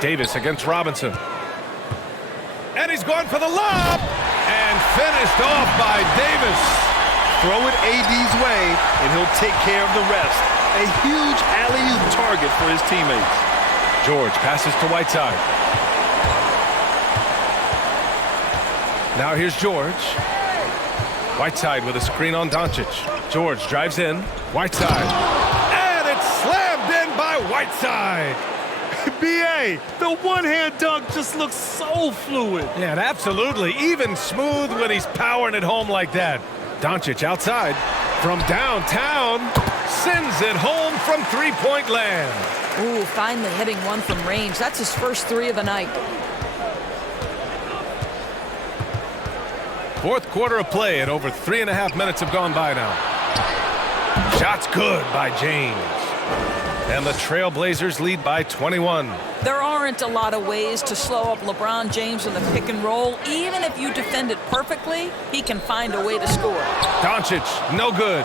Davis against Robinson. And he's going for the lob. And finished off by Davis. Throw it AD's way, and he'll take care of the rest. A huge alley-oop target for his teammates. George passes to Whiteside. Now here's George. Whiteside with a screen on Doncic. George drives in. Whiteside. And it's slammed in by Whiteside. BA, the one-hand dunk just looks so fluid. Yeah, and absolutely even smooth when he's powering it home like that. Doncic outside from downtown sends it home from three-point land. Ooh, finally hitting one from range. That's his first 3 of the night. Fourth quarter of play, and over 3.5 minutes have gone by now. Shot's good by James. And the Trailblazers lead by 21. There aren't a lot of ways to slow up LeBron James in the pick and roll. Even if you defend it perfectly, he can find a way to score. Doncic, no good.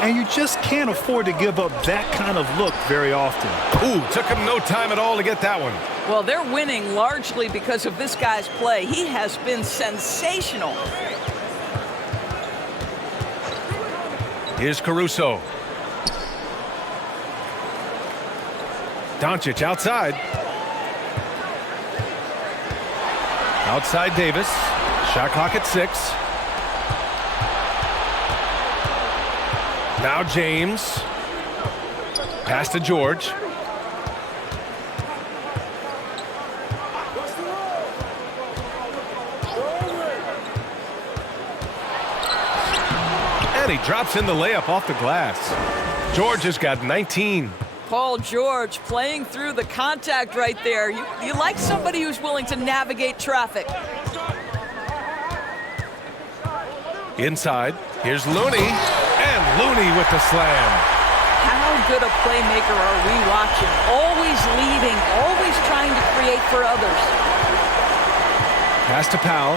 And you just can't afford to give up that kind of look very often. Ooh, took him no time at all to get that one. Well, they're winning largely because of this guy's play. He has been sensational. Here's Caruso. Doncic outside. Outside Davis. Shot clock at 6. Now James. Pass to George. And he drops in the layup off the glass. George has got 19. Paul George playing through the contact right there. You like somebody who's willing to navigate traffic. Inside, here's Looney, and Looney with the slam. How good a playmaker are we watching? Always leading, always trying to create for others. Pass to Powell.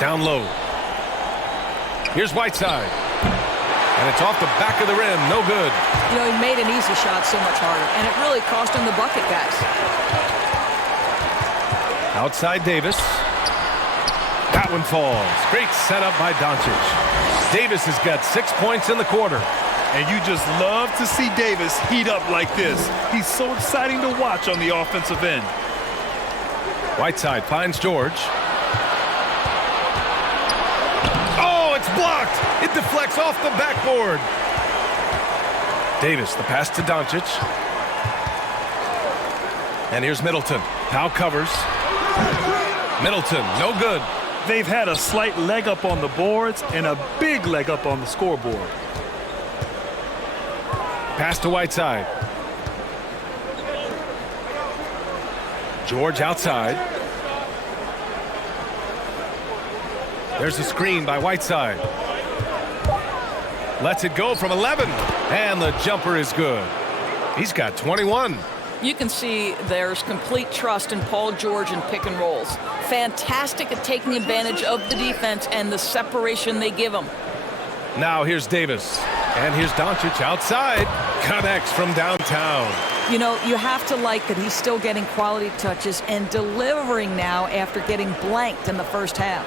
Down low. Here's Whiteside. And it's off the back of the rim, no good. You know, he made an easy shot so much harder, and it really cost him the bucket, guys. Outside Davis. That one falls. Great setup by Doncic. Davis has got 6 points in the quarter. And you just love to see Davis heat up like this. He's so exciting to watch on the offensive end. Whiteside finds George. Oh, it's blocked. It deflects off the backboard. Davis, the pass to Doncic. And here's Middleton. Powell covers. Middleton, no good. They've had a slight leg up on the boards and a big leg up on the scoreboard. Pass to Whiteside. George outside. There's a screen by Whiteside. Lets it go from 11. And the jumper is good. He's got 21. You can see there's complete trust in Paul George in pick and rolls. Fantastic at taking advantage of the defense and the separation they give him. Now here's Davis. And here's Doncic outside. Connects from downtown. You know, you have to like that he's still getting quality touches and delivering now after getting blanked in the first half.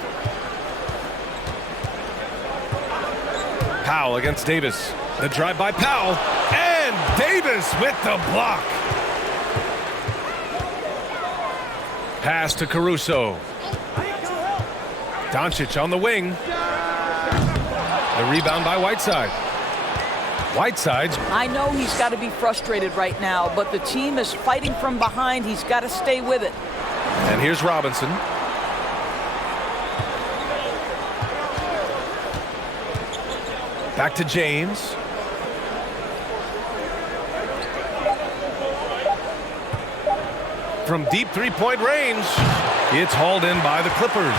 Powell against Davis. The drive by Powell. And Davis with the block. Pass to Caruso. Doncic on the wing. The rebound by Whiteside. Whiteside's. I know he's got to be frustrated right now, but the team is fighting from behind. He's got to stay with it. And here's Robinson. Back to James. From deep three-point range, it's hauled in by the Clippers.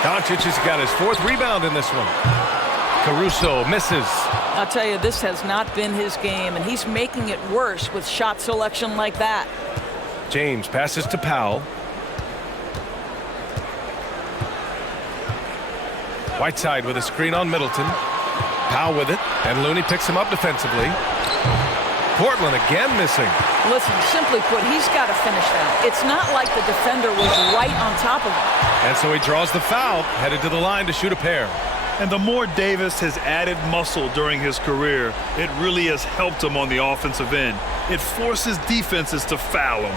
Doncic has got his 4th rebound in this one. Caruso misses. I'll tell you, this has not been his game, and he's making it worse with shot selection like that. James passes to Powell. Whiteside with a screen on Middleton. Powell with it, and Looney picks him up defensively. Portland again missing. Listen, simply put, he's got to finish that. It's not like the defender was right on top of him. And so he draws the foul, headed to the line to shoot a pair. And the more Davis has added muscle during his career, it really has helped him on the offensive end. It forces defenses to foul him.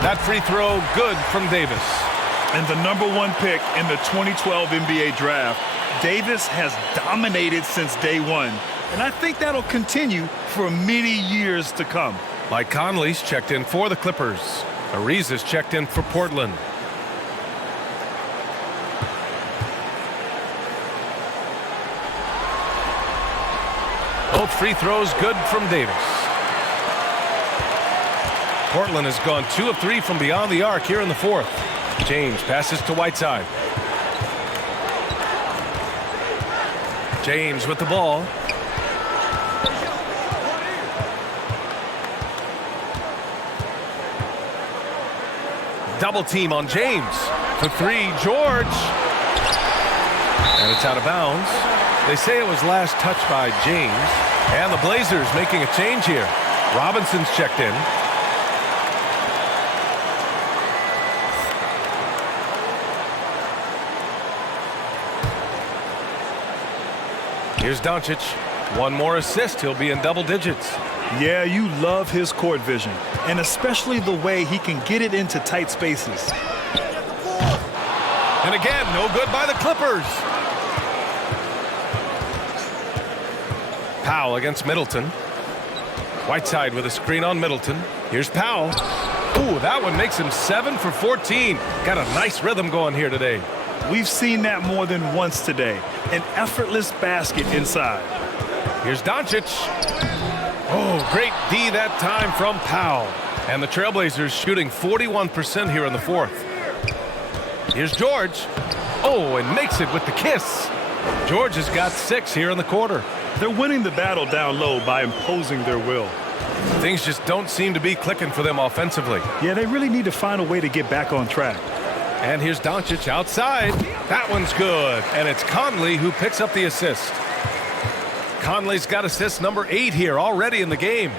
That free throw good from Davis. And the #1 pick in the 2012 NBA draft, Davis has dominated since day one. And I think that'll continue for many years to come. Mike Conley's checked in for the Clippers. Ariza's checked in for Portland. Both free throws good from Davis. Portland has gone 2 of 3 from beyond the arc here in the fourth. James passes to Whiteside. James with the ball. Double team on James. For 3, George. And it's out of bounds. They say it was last touched by James. And the Blazers making a change here. Robinson's checked in. Here's Doncic. One more assist. He'll be in double digits. Yeah, you love his court vision, and especially the way he can get it into tight spaces. And again, no good by the Clippers. Powell against Middleton. Whiteside with a screen on Middleton. Here's Powell. Ooh, that one makes him 7 for 14. Got a nice rhythm going here today. We've seen that more than once today. An effortless basket inside. Here's Doncic. Oh, great D that time from Powell. And the Trailblazers shooting 41% here in the fourth. Here's George. Oh, and makes it with the kiss. George has got 6 here in the quarter. They're winning the battle down low by imposing their will. Things just don't seem to be clicking for them offensively. Yeah, they really need to find a way to get back on track. And here's Doncic outside. That one's good. And it's Conley who picks up the assist. Conley's got assist number 8 here already in the game.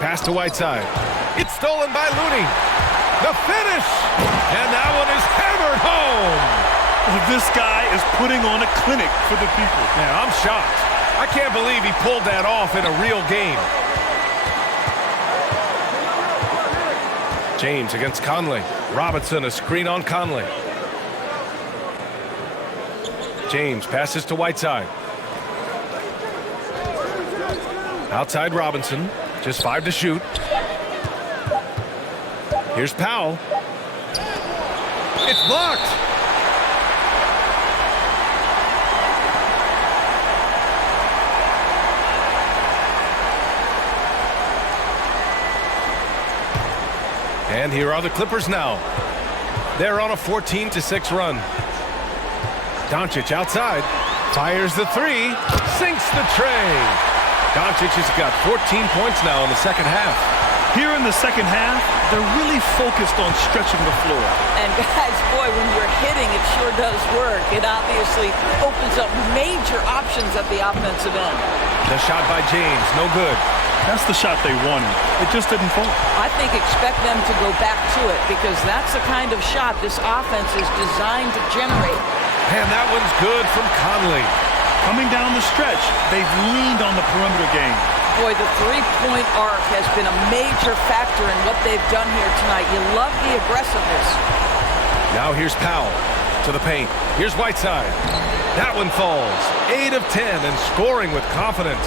Pass to Whiteside. It's stolen by Looney. The finish. And that one is hammered home. Well, this guy is putting on a clinic for the people. Yeah, I'm shocked. I can't believe he pulled that off in a real game. James against Conley. Robinson, a screen on Conley. James passes to Whiteside. Outside Robinson. Just 5 to shoot. Here's Powell. It's blocked. And here are the Clippers now. They're on a 14-6 run. Doncic outside. Fires the 3. Sinks the tray. Doncic has got 14 points now in the second half. Here in the second half, they're really focused on stretching the floor. And guys, boy, when you're hitting, it sure does work. It obviously opens up major options at the offensive end. The shot by James, no good. That's the shot they wanted. It just didn't fall. I think expect them to go back to it because that's the kind of shot this offense is designed to generate. And that one's good from Conley. Coming down the stretch, they've leaned on the perimeter game. Boy, the three-point arc has been a major factor in what they've done here tonight. You love the aggressiveness. Now here's Powell to the paint. Here's Whiteside. That one falls. 8 of 10 and scoring with confidence.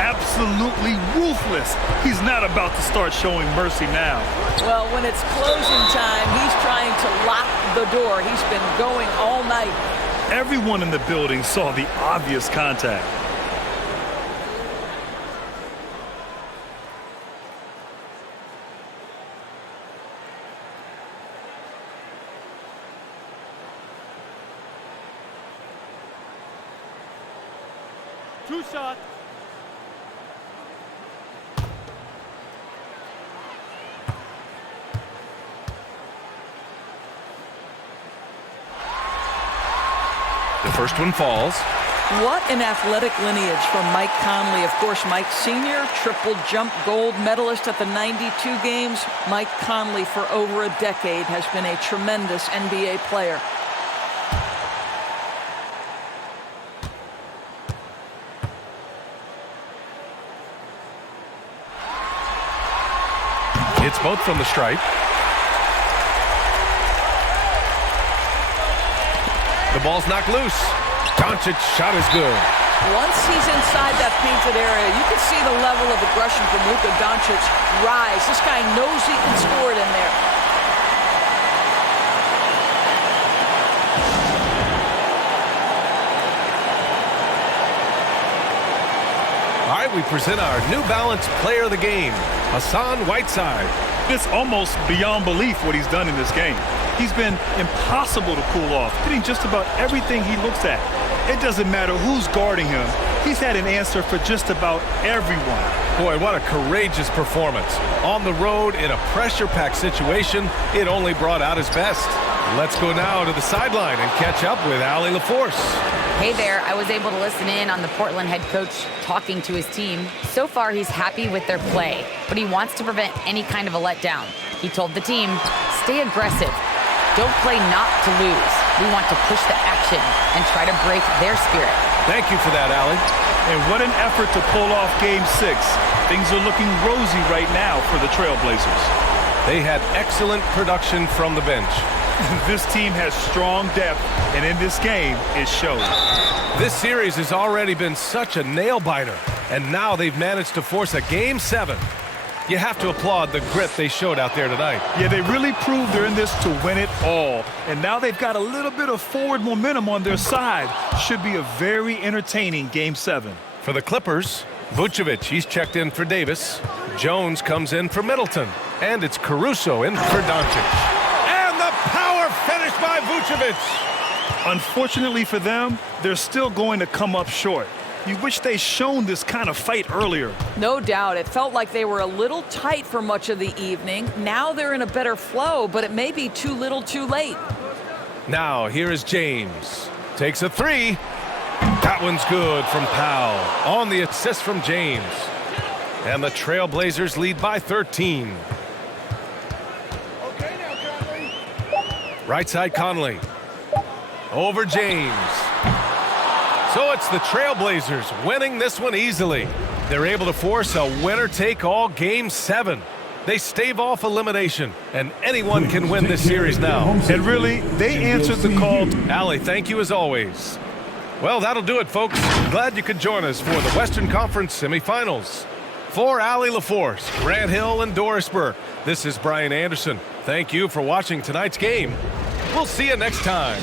Absolutely ruthless. He's not about to start showing mercy now. Well, when it's closing time, he's trying to lock the door. He's been going all night. Everyone in the building saw the obvious contact. Two shot. The first one falls. What an athletic lineage from Mike Conley. Of course, Mike Sr., triple jump gold medalist at the 92 games. Mike Conley, for over a decade, has been a tremendous NBA player. It's both from the stripe. The ball's knocked loose. Doncic's shot is good. Once he's inside that painted area, you can see the level of aggression from Luka Doncic rise. This guy knows he can score it in there. All right, we present our New Balance Player of the Game, Hassan Whiteside. It's almost beyond belief what he's done in this game. He's been impossible to cool off, hitting just about everything he looks at. It doesn't matter who's guarding him. He's had an answer for just about everyone. Boy, what a courageous performance. On the road in a pressure-packed situation, it only brought out his best. Let's go now to the sideline and catch up with Allie LaForce. Hey there, I was able to listen in on the Portland head coach talking to his team. So far, he's happy with their play, but he wants to prevent any kind of a letdown. He told the team, stay aggressive. Don't play not to lose. We want to push the action and try to break their spirit. Thank you for that, Allie. And what an effort to pull off Game 6. Things are looking rosy right now for the Trailblazers. They had excellent production from the bench. This team has strong depth, and in this game, it shows. This series has already been such a nail-biter, and now they've managed to force a Game 7. You have to applaud the grit they showed out there tonight. Yeah, they really proved they're in this to win it all. And now they've got a little bit of forward momentum on their side. Should be a very entertaining Game 7. For the Clippers, Vucevic, he's checked in for Davis. Jones comes in for Middleton. And it's Caruso in for Doncic. And the power finish by Vucevic. Unfortunately for them, they're still going to come up short. You wish they'd shown this kind of fight earlier. No doubt. It felt like they were a little tight for much of the evening. Now they're in a better flow, but it may be too little too late. Now here is James. Takes a three. That one's good from Powell. On the assist from James. And the Trailblazers lead by 13. Right side Conley. Over James. So it's the Trailblazers winning this one easily. They're able to force a winner-take-all Game 7. They stave off elimination, and anyone can win this series now. And really, they answered the call. Allie, thank you as always. Well, that'll do it, folks. Glad you could join us for the Western Conference semifinals. For Allie LaForce, Grant Hill, and Doris Burke, this is Brian Anderson. Thank you for watching tonight's game. We'll see you next time.